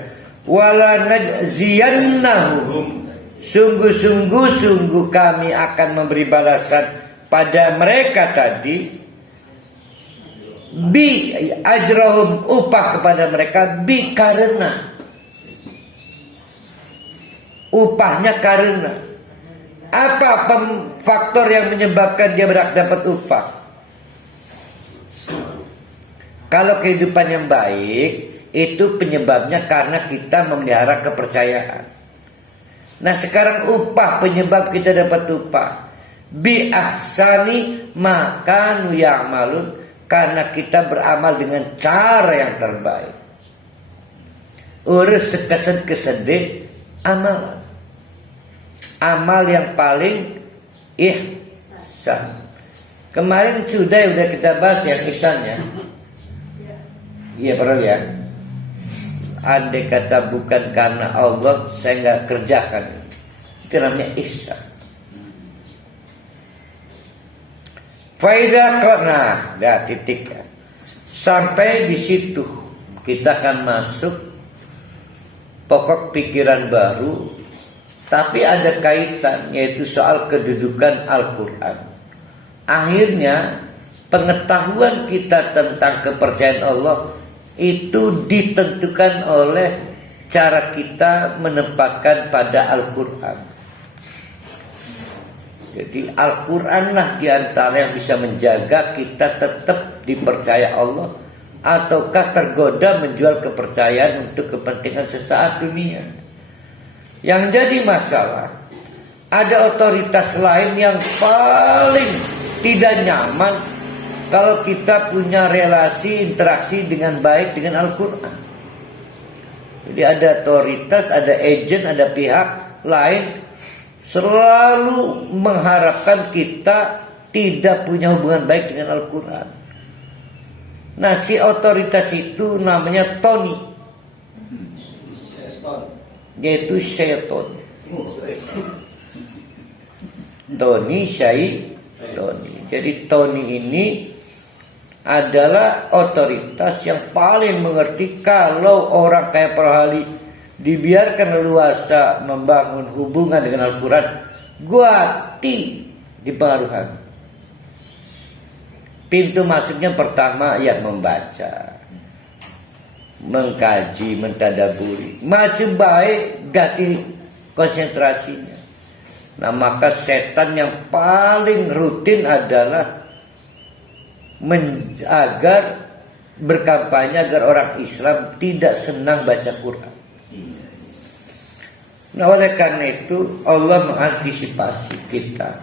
walanajziyannahum, sungguh kami akan memberi balasan pada mereka tadi, bi ajrahum, upah kepada mereka, bi karena upahnya. Karena apa faktor yang menyebabkan dia berhak dapat upah? Kalau kehidupan yang baik itu penyebabnya karena kita memelihara kepercayaan. Nah, sekarang upah, penyebab kita dapat upah, bi ahsani makanu ya'malun, karena kita beramal dengan cara yang terbaik. Urus kesedih amal yang paling ihsan. Kemarin sudah kita bahas yang ihsan ya. Iya pernah ya. Andai kata bukan karena Allah saya nggak kerjakan, itu namanya ihsan. Faiza qana, dah titik ya. Sampai di situ kita akan masuk pokok pikiran baru, tapi ada kaitan, yaitu soal kedudukan Al-Quran. Akhirnya pengetahuan kita tentang kepercayaan Allah itu ditentukan oleh cara kita menempatkan pada Al-Quran. Jadi Al-Quran lah diantara yang bisa menjaga kita tetap dipercaya Allah, ataukah tergoda menjual kepercayaan untuk kepentingan sesaat dunia. Yang jadi masalah, ada otoritas lain yang paling tidak nyaman kalau kita punya relasi interaksi dengan baik dengan Al-Quran. Jadi ada otoritas, ada agent, ada pihak lain selalu mengharapkan kita tidak punya hubungan baik dengan Al-Quran. Nah, si otoritas itu namanya Tony, yaitu syaitan. Tony. Jadi Tony ini adalah otoritas yang paling mengerti kalau orang kayak Perhali dibiarkan leluasa membangun hubungan dengan Al-Quran, guati dipengaruhi. Pintu masuknya pertama ya membaca, mengkaji, mentadaburi. Maju baik, ganti konsentrasinya. Nah, maka setan yang paling rutin adalah agar berkampanye agar orang Islam tidak senang baca Quran. Nah, oleh karena itu Allah mengantisipasi kita,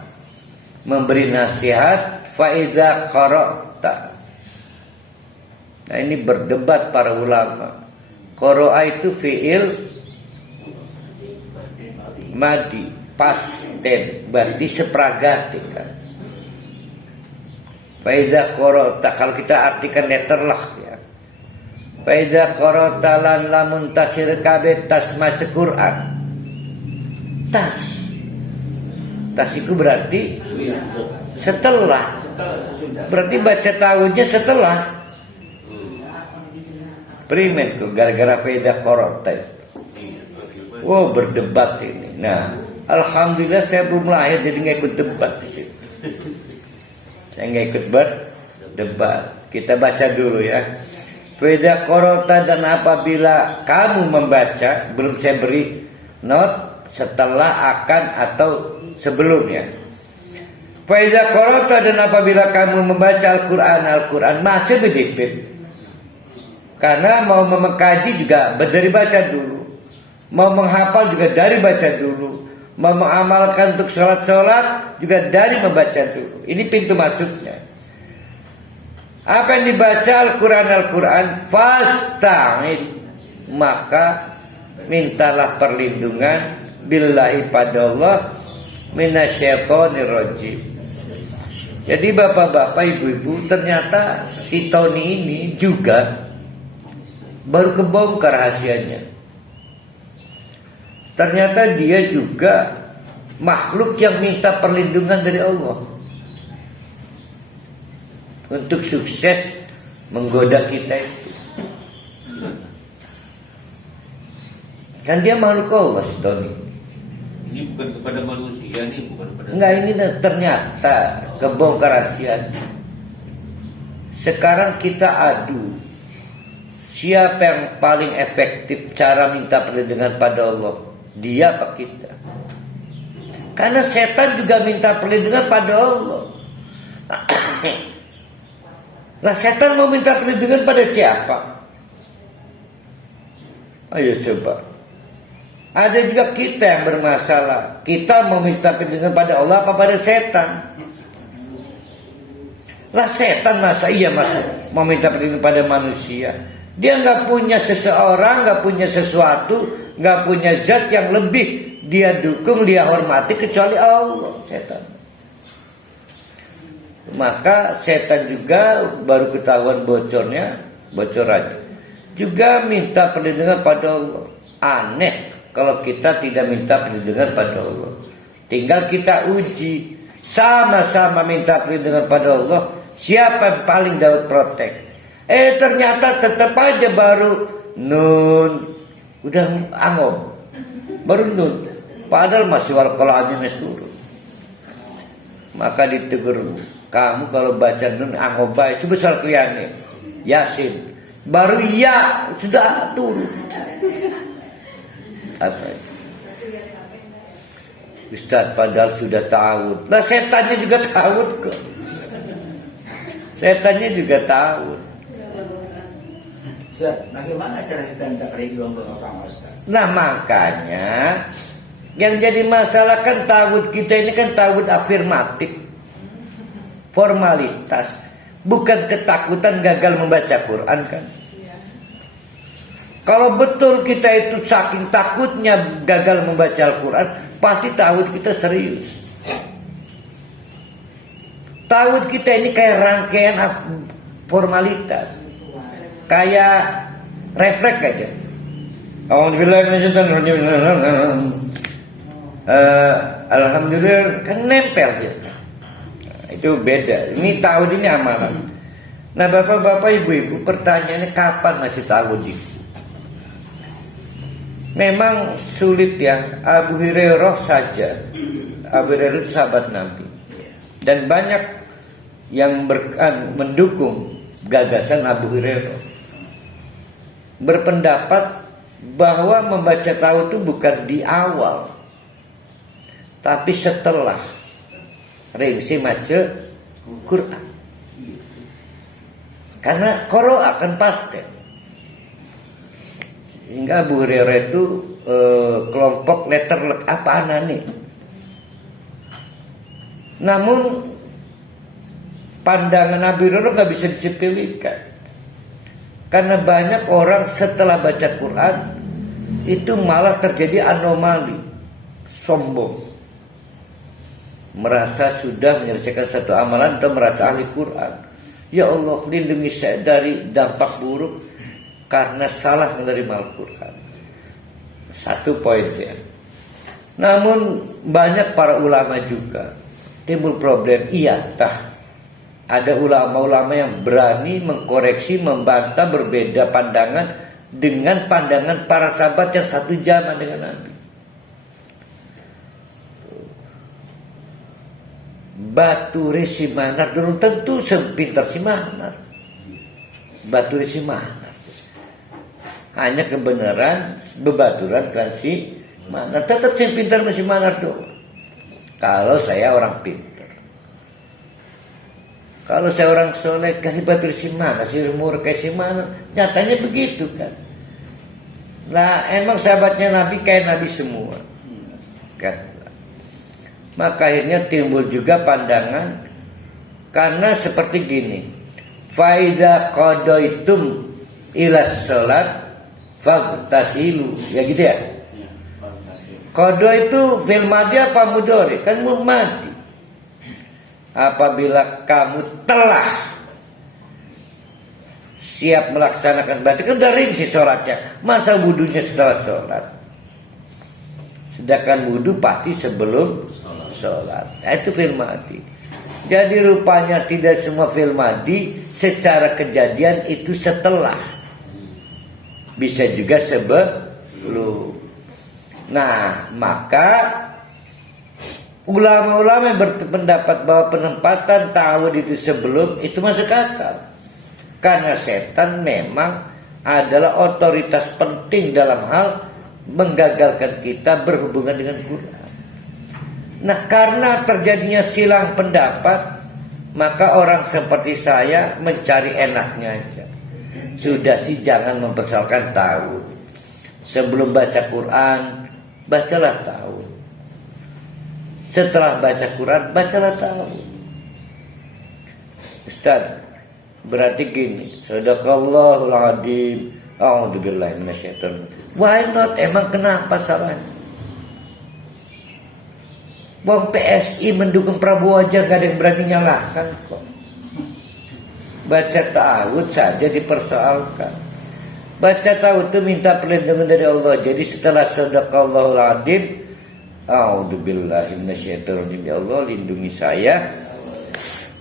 memberi nasihat faiza qara'ta. Nah, ini berdebat para ulama. Qara'a itu fi'il madi, past tense, berarti sepragati kan. Faiza qara'ta, kalau kita artikan letterlah ya. Faiza qara'ta lan lamun tasir kabeh tas maca Quran. Tas itu berarti setelah. Berarti baca tahunnya setelah. Primen tuh gara-gara faiza qara'ta. Oh, berdebat ini. Nah, alhamdulillah saya belum lahir jadi nggak ikut debat di situ. Saya nggak ikut berdebat. Kita baca dulu ya. Faiza qara'ta, dan apabila kamu membaca, belum saya beri not, setelah, akan, atau sebelumnya. Faiza qara'ta, dan apabila kamu membaca Al-Quran macam begitu. Karena mau mengkaji juga dari baca dulu, mau menghafal juga dari baca dulu, mau mengamalkan untuk sholat juga dari membaca dulu. Ini pintu masuknya. Apa yang dibaca Al-Quran, fasta'id, maka mintalah perlindungan billahi pada Allah minasyaitonir rajim. Jadi bapak-bapak, ibu-ibu, ternyata si Tony ini juga baru kebongkar rahasianya. Ternyata dia juga makhluk yang minta perlindungan dari Allah untuk sukses menggoda kita itu. Kan dia makhluk Allah, si Tony. Ini bukan kepada manusia, ini bukan kepada. Enggak, ini ternyata kebongkar rahasianya. Sekarang kita adu siapa yang paling efektif cara minta perlindungan pada Allah, dia apa kita? Karena setan juga minta perlindungan pada Allah. Nah, setan mau minta perlindungan pada siapa? Ayo coba. Ada juga kita yang bermasalah. Kita mau minta perlindungan pada Allah apa pada setan? Lah, setan masa iya mau minta perlindungan pada manusia? Dia nggak punya seseorang, nggak punya sesuatu, nggak punya zat yang lebih dia dukung, dia hormati kecuali Allah, setan. Maka setan juga baru ketahuan bocorannya juga minta perlindungan pada Allah. Aneh kalau kita tidak minta perlindungan pada Allah. Tinggal kita uji, sama-sama minta perlindungan pada Allah, siapa yang paling dapat protek. Ternyata tetap aja baru nun, udah angom, baru nun. Padahal masih wal Qur'an turun. Maka ditegur, kamu kalau baca nun angom baik, coba soal kliyane Yasin, baru ya sudah turun. Apa itu? Ustaz, padahal sudah tahu. Nah, setannya juga tahu kok. Setannya juga tahu. Ustaz, bagaimana cara kita minta ridho sama Ustaz? Nah, makanya yang jadi masalah kan tauhid kita ini kan tauhid afirmatif, formalitas, bukan ketakutan gagal membaca Quran kan. Kalau betul kita itu saking takutnya gagal membaca Al-Quran, pasti tauhid kita serius. Tauhid kita ini kayak rangkaian formalitas, kayak refleks aja. Alhamdulillah kan nempel gitu. Itu beda. Ini tauhid ini amalan. Nah, bapak-bapak, ibu-ibu, pertanyaannya kapan ngasih tauhid itu? Memang sulit ya. Abu Hurairah saja. Abu Hurairah itu sahabat Nabi. Dan banyak yang mendukung gagasan Abu Hurairah. Berpendapat bahwa membaca tauhid itu bukan di awal, tapi setelah rinci maca Quran. Karena qaro akan pasti. Sehingga Abu Hurairah itu kelompok letter apa anani. Namun pandangan Abu Hurairah nggak bisa disepelekan, karena banyak orang setelah baca Quran itu malah terjadi anomali, sombong, merasa sudah menyelesaikan satu amalan atau merasa ahli Quran. Ya Allah, lindungi saya dari dampak buruk karena salah menerima Al-Quran. Satu poin ya. Namun banyak para ulama juga timbul problem. Iya, ada ulama-ulama yang berani mengkoreksi, membantah, berbeda pandangan dengan pandangan para sahabat yang satu zaman dengan Nabi. Bature Simanar belum tentu sepintar Simanar. Bature Simanar hanya kebenaran bebaturan kan Simanar, tetap saya pintar masih Simanar dong. Kalau saya orang pintar, kalau saya orang soleh, kan Bature Simanar, si umur kayak Simanar, nyatanya begitu kan. Nah, emang sahabatnya Nabi kayak Nabi semua kan. Maka akhirnya timbul juga pandangan, karena seperti gini, faida qadaitum ila salat fagtasilu, ya gitu ya. Qada itu fil madi apa mudhari? Kan madi. Apabila kamu telah siap melaksanakan, berarti kan udah rinci sholatnya. Masa wudunya setelah sholat? Sedangkan wudu pasti sebelum sholat. Nah, itu fil madi. Jadi rupanya tidak semua fil madi secara kejadian itu setelah, bisa juga sebelum. Nah, maka ulama-ulama yang berpendapat bahwa penempatan tauhid itu sebelum itu masuk akal, karena setan memang adalah otoritas penting dalam hal menggagalkan kita berhubungan dengan Quran. Nah, karena terjadinya silang pendapat, maka orang seperti saya mencari enaknya aja. Sudah sih jangan mempersoalkan tauhid. Sebelum baca Quran, bacalah tauhid. Setelah baca Quran, bacalah tauhid. Ustaz, berarti gini, sadaqallahul adzim, a'udzubillahi minasyaitonir rajim. Why not? Emang kenapa salahnya? Bang PSI mendukung Prabowo aja gak ada yang berani nyalahkan kok. Baca tauhid saja dipersoalkan. Baca tauhid itu minta perlindungan dari Allah. Jadi setelah sadaqallahul adzim, a'udzubillahi minasyaitonir rajim, ya Allah lindungi saya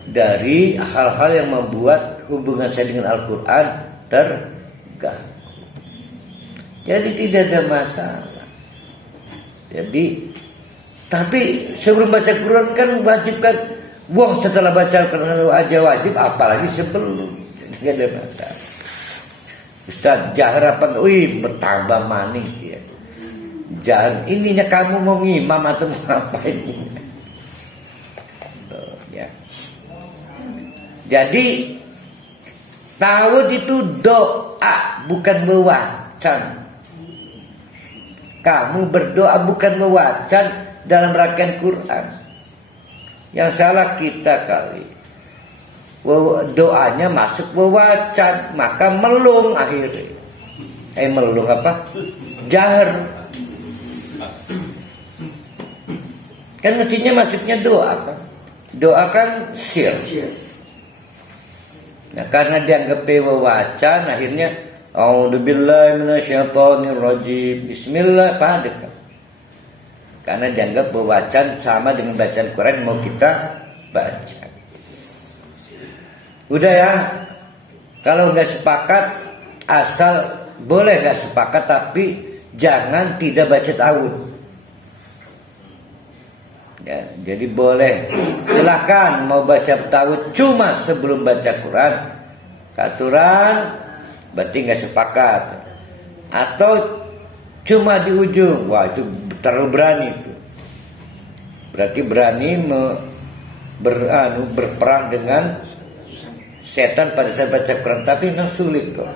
dari hal-hal yang membuat hubungan saya dengan Al-Quran terganggu. Jadi tidak ada masalah. Jadi, tapi sebelum baca Quran kan wajib kan, wah setelah baca Al-Quran aja wajib, apalagi sebelum. Jadi tidak ada masalah. Ustaz, jahar apa? Wih, bertambah maning ya. Jangan ininya kamu mau ngimam atau mau ngapain? Ya. Jadi tawud itu doa bukan mewacan. Kamu berdoa bukan mewacan dalam rangkaian Quran. Yang salah kita kali. Doanya masuk mewacan, maka melung akhirnya. Melung apa? Jahar. Kan mestinya masuknya doa kan. Doa kan sir. Nah, karena dianggap wawacan, akhirnya A'udzubillahi minasyaitonirrajim. Bismillah, pada kan. Karena dianggap wawacan sama dengan bacaan Quran mau kita baca. Udah ya. Kalau nggak sepakat, asal boleh nggak sepakat, tapi jangan tidak baca ta'awud. Ya, jadi boleh, silakan mau baca ta'awud cuma sebelum baca Quran. Aturan berarti nggak sepakat. Atau cuma di ujung, wah itu terlalu berani itu. Berarti berani berperang dengan setan pada saat baca Quran, tapi memang sulit kok.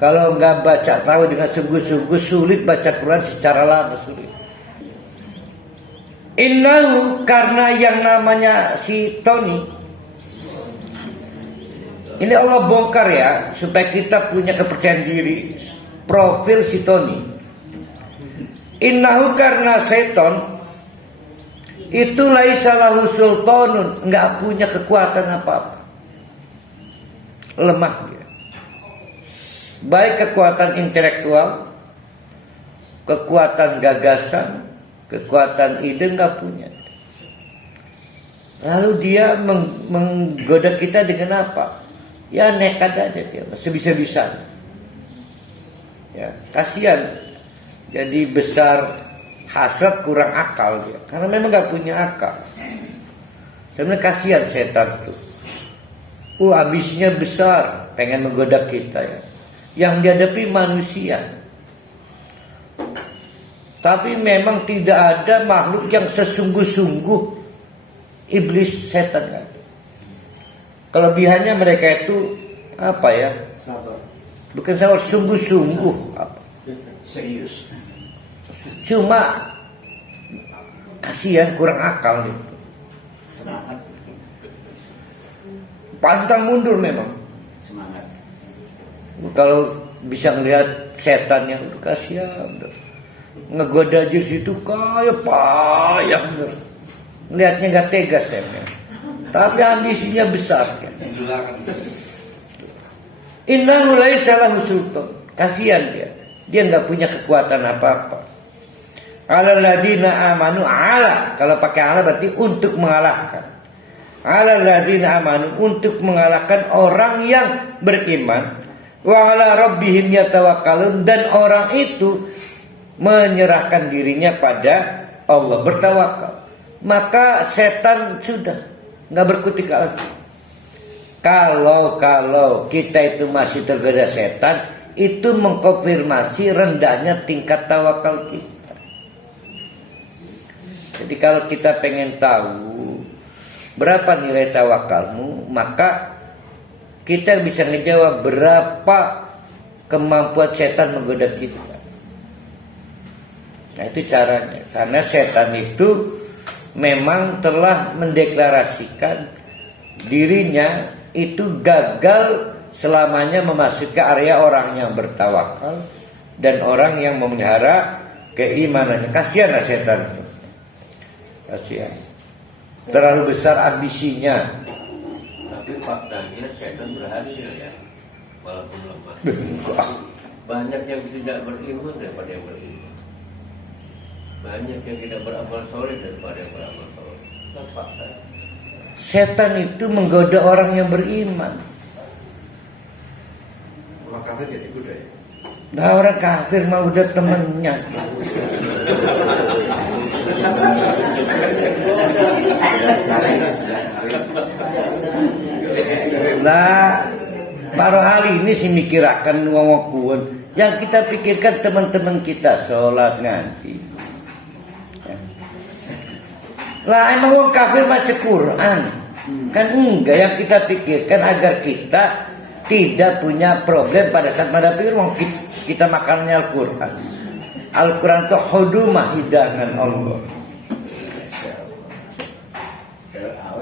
Kalau nggak baca tahu dengan sungguh-sungguh, sulit baca Quran secara lama, sulit. Innahu, karena yang namanya si Tony, ini Allah bongkar ya supaya kita punya kepercayaan diri. Profil si Tony. Innahu, karena seton itu laisa lahu sultanun, nggak punya kekuatan apa-apa. Lemah dia. Baik kekuatan intelektual, kekuatan gagasan, kekuatan ide nggak punya. Lalu dia menggoda kita dengan apa? Ya nekat aja dia, sebisa-bisanya. Ya, kasihan. Jadi besar hasrat, kurang akal dia, karena memang nggak punya akal. Sebenarnya kasihan setan tuh. Ambisinya besar, pengen menggoda kita ya. Yang dihadapi manusia. Tapi memang tidak ada makhluk yang sesungguh-sungguh iblis, setan kan. Kelebihannya mereka itu apa ya? Sabar. Bukan sabar, sungguh-sungguh apa? Serius. Cuma kasihan, kurang akal gitu. Semangat. Pantang mundur memang. Semangat. Kalau bisa ngelihat setan yang kasihan, ngegoda aja situ kayak payah bener. Lihatnya nggak tegas ya, tapi ambisinya besar. Innahu laisa lahu sultan. Kasihan dia nggak punya kekuatan apa-apa. Alal ladina amanu, ala kalau pakai ala berarti untuk mengalahkan. Alal ladina amanu, untuk mengalahkan orang yang beriman. Wa ala rabbihim yatawakkalun, dan orang itu menyerahkan dirinya pada Allah, bertawakal. Maka setan sudah nggak berkutik lagi. Kalau kita itu masih tergoda setan, itu mengkonfirmasi rendahnya tingkat tawakal kita. Jadi kalau kita pengen tahu berapa nilai tawakalmu, maka kita bisa ngejawab berapa kemampuan setan menggoda kita. Nah itu caranya. Karena setan itu memang telah mendeklarasikan dirinya itu gagal selamanya memasuki area orang yang bertawakal dan orang yang memelihara keimanannya. Kasihanlah setan itu. Kasihan. Terlalu besar ambisinya. Tapi faktanya setan berhasil ya, walaupun lemah. Banyak yang tidak berilmu daripada yang berilmu. Banyak yang tidak beramal soleh daripada yang beramal soleh. Itu fakta. setan itu menggoda orang yang beriman. Orang kafir jadi kuda ya. Nah, orang kafir mah udah temennya. Nah, baru hari ini sih mikirakan ngomongkuan. Yang kita pikirkan teman-teman kita sholat ngaji. Lah emang orang kafir baca Quran. Kan enggak, yang kita pikirkan agar kita tidak punya problem pada saat menghadapi orang kita makannya Al-Quran. Al-Quran itu hudumah hidangan Allah.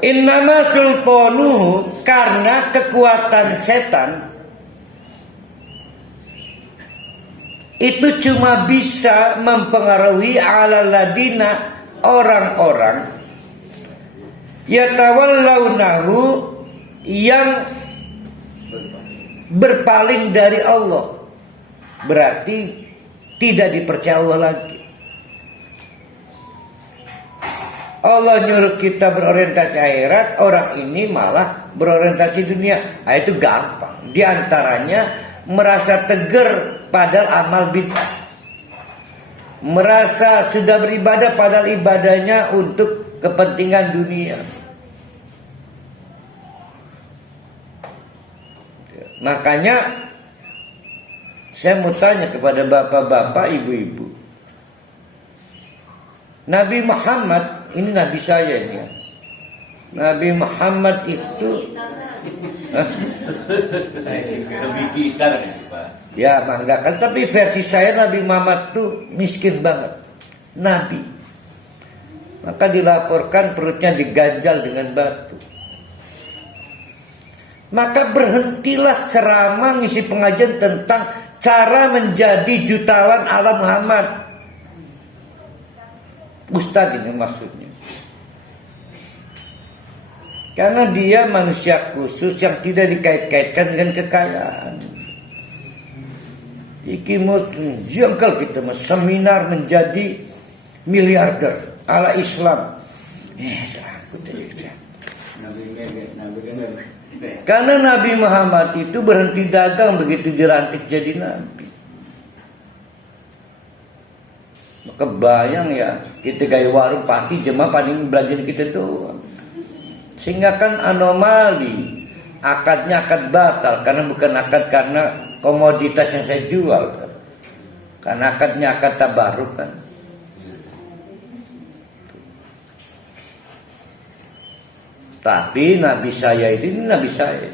Innama sultanuhu, karena kekuatan setan itu cuma bisa mempengaruhi ala ladina, orang-orang yatawallawnahu, yang berpaling dari Allah, berarti tidak dipercaya Allah lagi. Allah nyuruh kita berorientasi akhirat, orang ini malah berorientasi dunia. Nah, itu gampang. Di antaranya merasa tegar padahal amal bid'ah, merasa sudah beribadah padahal ibadahnya untuk kepentingan dunia. Makanya saya mau tanya kepada bapak-bapak, ibu-ibu, Nabi Muhammad, ini Nabi saya ini ya. Nabi Muhammad itu Nabi kita ya, Pak. ya mangga kan, tapi versi saya Nabi Muhammad tuh miskin banget. Nabi, maka dilaporkan perutnya diganjal dengan batu. Maka berhentilah ceramah ngisi pengajian tentang cara menjadi jutawan ala Muhammad. Ustadz ini maksudnya. Karena dia manusia khusus yang tidak dikait-kaitkan dengan kekayaan. Iki mau jengkel kita mas seminar menjadi miliarder ala Islam. Karena Nabi Muhammad itu berhenti dagang begitu dilantik jadi nabi. Maka bayang ya, kita gaya warung pagi jemaah paling belajar kita doang. Sehingga kan anomali, akadnya akad batal, karena bukan akad karena komoditas yang saya jual, karena akadnya akad tabaruk kan. Tapi Nabi saya ini Nabi saya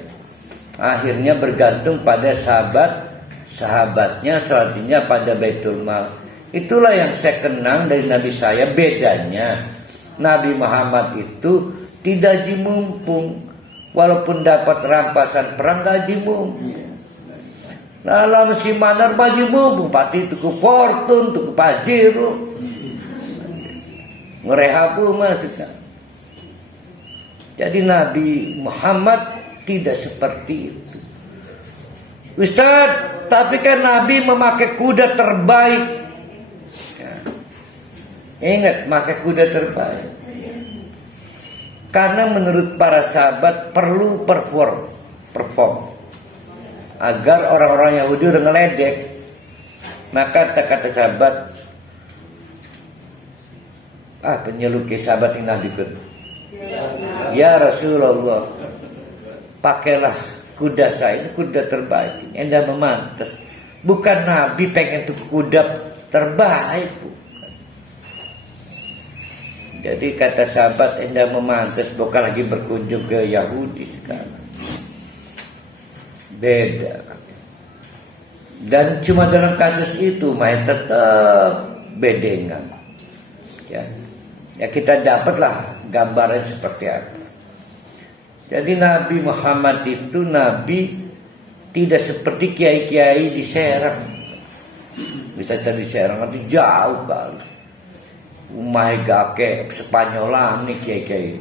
akhirnya bergantung pada sahabatnya, salatinya pada Baitul Mal. Itulah yang saya kenang dari Nabi saya. Bedanya Nabi Muhammad itu tidak haji mumpung, walaupun dapat rampasan perang haji mumpung. Nah, alam si manar haji mumpung, pati tuku fortun, tuku pajero, ngerehabu masukkan. Jadi Nabi Muhammad tidak seperti itu. Ustaz, tapi kan Nabi memakai kuda terbaik. Ya. Ingat, memakai kuda terbaik. Karena menurut para sahabat perlu perform. Agar orang-orang Yahudi udah ngeledek. Maka kata sahabat, penyelukis sahabat ini Nabi pun, ya Rasulullah, pakailah kuda saya, ini kuda terbaik, Anda memantas. Bukan Nabi pengen tuh kuda terbaik, bukan. Jadi kata sahabat, Anda memantas, bukan lagi berkunjung ke Yahudi sekarang. Beda. Dan cuma dalam kasus itu, main tetap bedengan. Ya kita dapatlah gambaran seperti apa. Jadi Nabi Muhammad itu Nabi tidak seperti kiai-kiai di Serang. Bisa cari Serang tapi jauh kali. Umai gake Spanyolan nih kiai-kiai.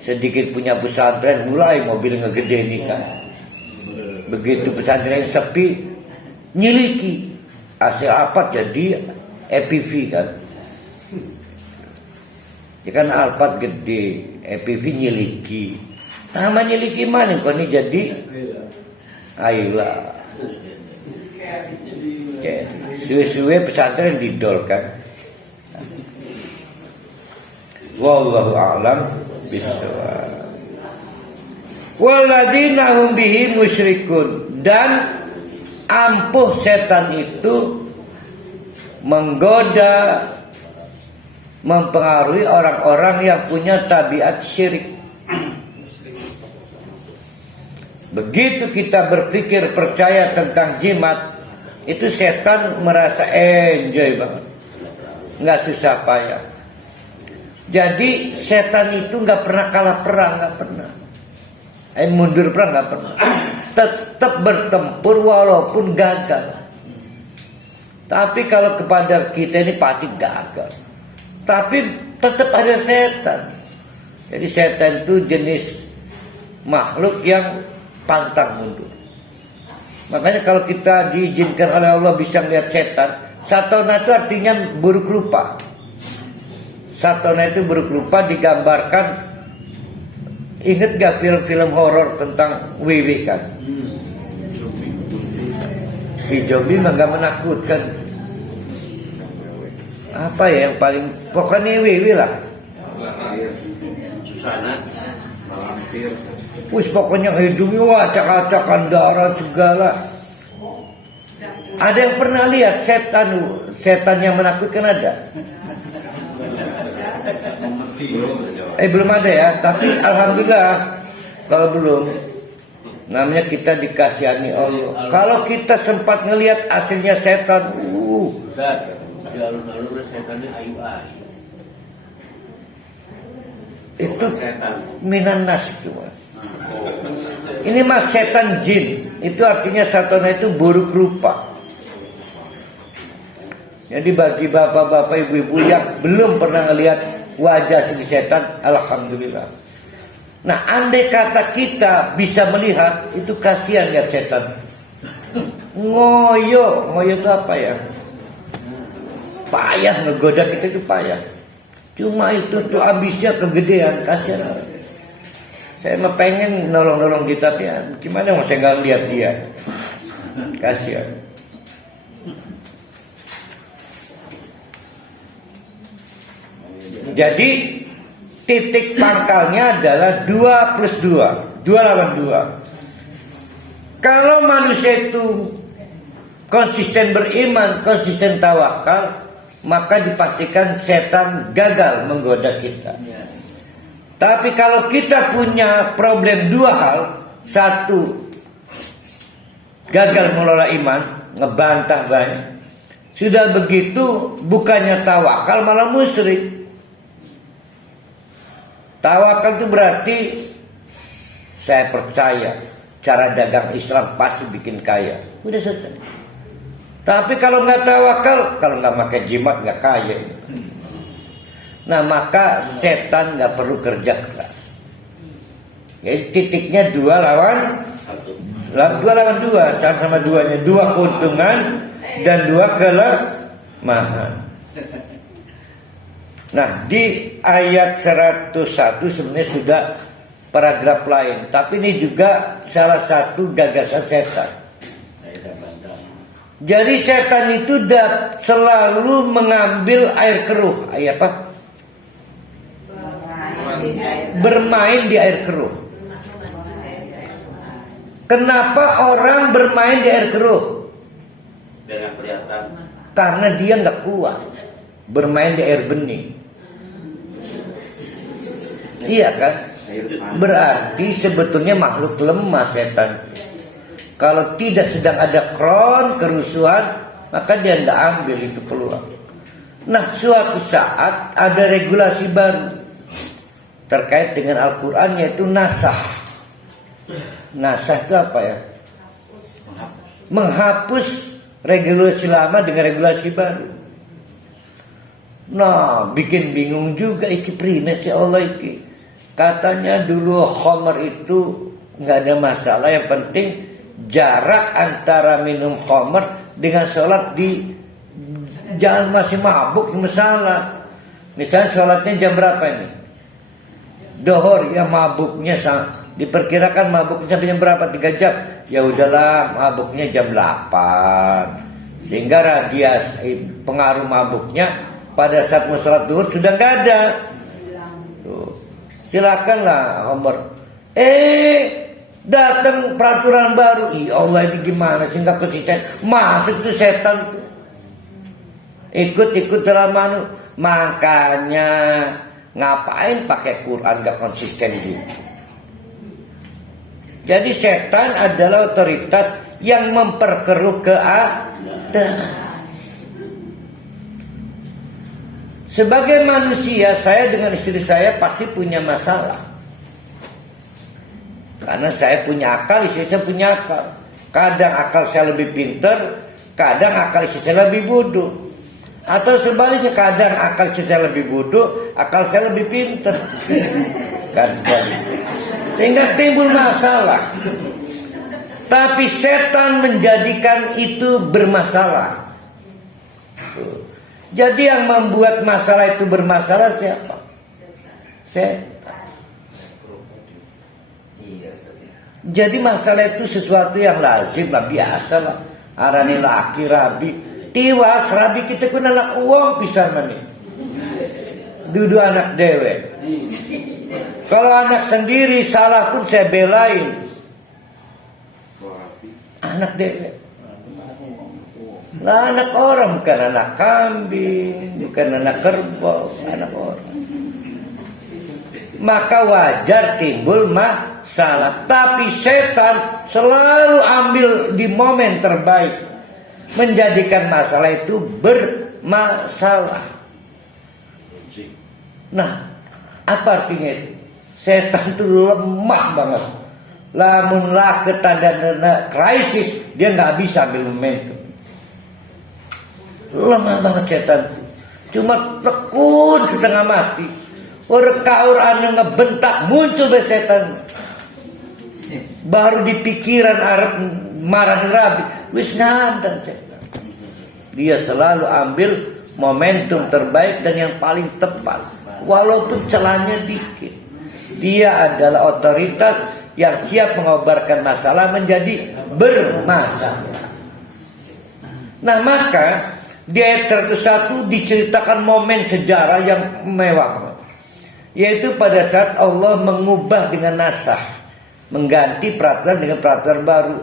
Sedikit punya pesantren mulai mobil ngegede nih kan. Begitu pesantren sepi nyiliki AC apa jadi EPV kan. Ya kan alpat gede, EPV nyiliki. Nama nyiliki mana kok ini jadi Aila. Suwe-suwe pesantren didol kan. Wallahu a'lam bishawab. Walladzina hum bihi musyrikun, dan ampuh setan itu menggoda, mempengaruhi orang-orang yang punya tabiat syirik. Begitu kita berpikir percaya tentang jimat, itu setan merasa enjoy banget, nggak susah payah. Jadi setan itu nggak pernah kalah perang, nggak pernah. Mundur perang nggak pernah. Tetap bertempur walaupun gagal. Tapi kalau kepada kita ini pasti gagal. Tapi tetap ada setan. Jadi setan itu jenis makhluk yang pantang mundur. Makanya kalau kita diizinkan oleh Allah bisa melihat setan, satona itu artinya buruk rupa. Satona itu buruk rupa digambarkan. Ingat gak film-film horor tentang WW kan? Zombie mah gak menakutkan. Apa ya yang paling pokoknya WW lah. Susana. Wis pokoknya hidungnya acak-acakan darah segala. Ada yang pernah lihat setan yang menakutkan ada? Belum ada ya, tapi alhamdulillah kalau belum, namanya kita dikasihani Allah. Kalau kita sempat ngelihat aslinya setan, Ustaz, di alun-alun setannya ayu-ayu. itu minan nas itu. Ini mas setan jin, itu artinya satana itu buruk rupa. Jadi bagi bapak-bapak ibu-ibu yang belum pernah ngelihat wajah si setan, alhamdulillah. Nah, andai kata kita bisa melihat, itu kasihan lihat setan. Ngoyo itu apa ya? Payah ngegoda kita itu payah. Cuma itu tuh habisnya kegedean, kasihan. Saya mah pengen nolong-nolong kita, tapi ya, gimana mau saya nggak lihat dia? Kasihan. Jadi titik pangkalnya adalah 2 plus 2, 2 lawan 2. Kalau manusia itu konsisten beriman, konsisten tawakal, maka dipastikan setan gagal menggoda kita. Tapi kalau kita punya problem 2 hal, 1 gagal mengelola iman, ngebantah banyak. Sudah begitu bukannya tawakal malah musyrik. Tawakal itu berarti saya percaya cara dagang Islam pasti bikin kaya. Udah selesai. Tapi kalau nggak tawakal, kalau nggak pakai jimat nggak kaya. Nah maka setan nggak perlu kerja keras. Jadi titiknya 2 lawan 2, sama-sama 2-nya 2 keuntungan dan 2 kelemahan. Nah di ayat 101 sebenarnya sudah paragraf lain, tapi ini juga salah satu gagasan setan. Jadi setan itu selalu mengambil air keruh, apa? Bermain di air keruh. Kenapa orang bermain di air keruh? Biar kelihatan. Karena dia nggak kuat bermain di air bening. Iya kan? Berarti sebetulnya makhluk lemah setan. Kalau tidak sedang ada kerusuhan, maka dia nggak ambil itu peluang. Nah, suatu saat ada regulasi baru terkait dengan Al-Quran, yaitu nasah. Nasah itu apa ya? Menghapus regulasi lama dengan regulasi baru. Nah, bikin bingung juga iki primes ya Allah iki. Katanya dulu khamr itu nggak ada masalah, yang penting jarak antara minum khamr dengan sholat di jangan masih mabuk masalah. Misalnya sholatnya jam berapa ini? Dohor, ya mabuknya diperkirakan mabuknya sampai jam berapa? 3 jam. Ya udahlah, mabuknya jam 8. Sehingga radiasi pengaruh mabuknya pada saat mau sholat duhur sudah nggak ada. Tuh. Silakanlah Umar. Datang peraturan baru. Ya Allah, ini gimana sih nggak konsisten? Masuk tuh setan tuh. Ikut dalam makanya ngapain pakai Quran gak konsisten gitu. Jadi setan adalah otoritas yang memperkeruh keadaan. Sebagai manusia, saya dengan istri saya pasti punya masalah. Karena saya punya akal, istri saya punya akal. Kadang akal saya lebih pintar, kadang akal istri saya lebih bodoh. Atau sebaliknya, kadang akal saya lebih bodoh, akal saya lebih pintar. Kan sebaliknya. Sehingga timbul masalah. Tapi setan menjadikan itu bermasalah. Jadi yang membuat masalah itu bermasalah siapa? Setan. Jadi masalah itu sesuatu yang lazim lah, biasa lah. Arani laki rabi. Tiwas rabi kita pun anak uang pisah mani. Dudu anak dewe. Kalau anak sendiri salah pun saya belain. Anak dewe. Lah anak orang, bukan anak kambing, bukan anak kerbau, anak orang. Maka wajar timbul masalah. Tapi setan selalu ambil di momen terbaik, menjadikan masalah itu bermasalah. Nah, apa artinya itu? Setan itu lemah banget. Lamun lah ketanda krisis, dia nggak bisa ambil momentum. Lemah banget setan itu. Cuma tekun setengah mati. Orang anu ngebentak muncul dari setan. Baru di pikiran Arab marah rabi, wis ngadang setan. Dia selalu ambil momentum terbaik dan yang paling tepat, walaupun celahnya dikit. Dia adalah otoritas yang siap mengobarkan masalah menjadi bermasalah. Nah, maka di ayat 101 diceritakan momen sejarah yang mewah, yaitu pada saat Allah mengubah dengan nasah, mengganti peraturan dengan peraturan baru.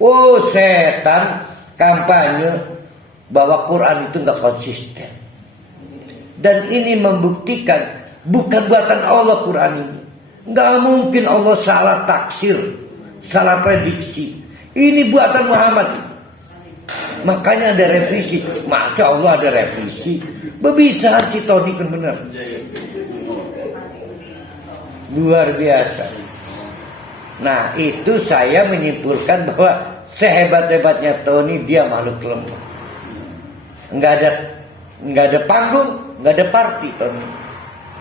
Oh, setan kampanye bahwa Quran itu nggak konsisten. Dan ini membuktikan bukan buatan Allah Quran ini. Nggak mungkin Allah salah taksir, salah prediksi. Ini buatan Muhammad. Makanya ada revisi. Masya Allah ada revisi. Bisa si Tony kan benar. Luar biasa. Nah, itu saya menyimpulkan bahwa sehebat-hebatnya Tony, dia makhluk lemah. Nggak ada panggung, nggak ada party Tony.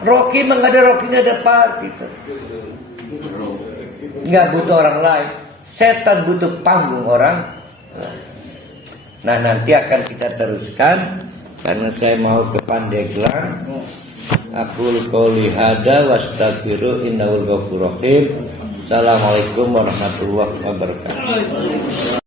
Rocky mah nggak ada Rocky, nggak ada party Tony. Nggak butuh orang lain. Setan butuh panggung orang lain. Nah, nanti akan kita teruskan karena saya mau ke Pandeglang. Aqul qouli hada wastaghfiru innahu ghafurur rahim. Assalamualaikum warahmatullahi wabarakatuh.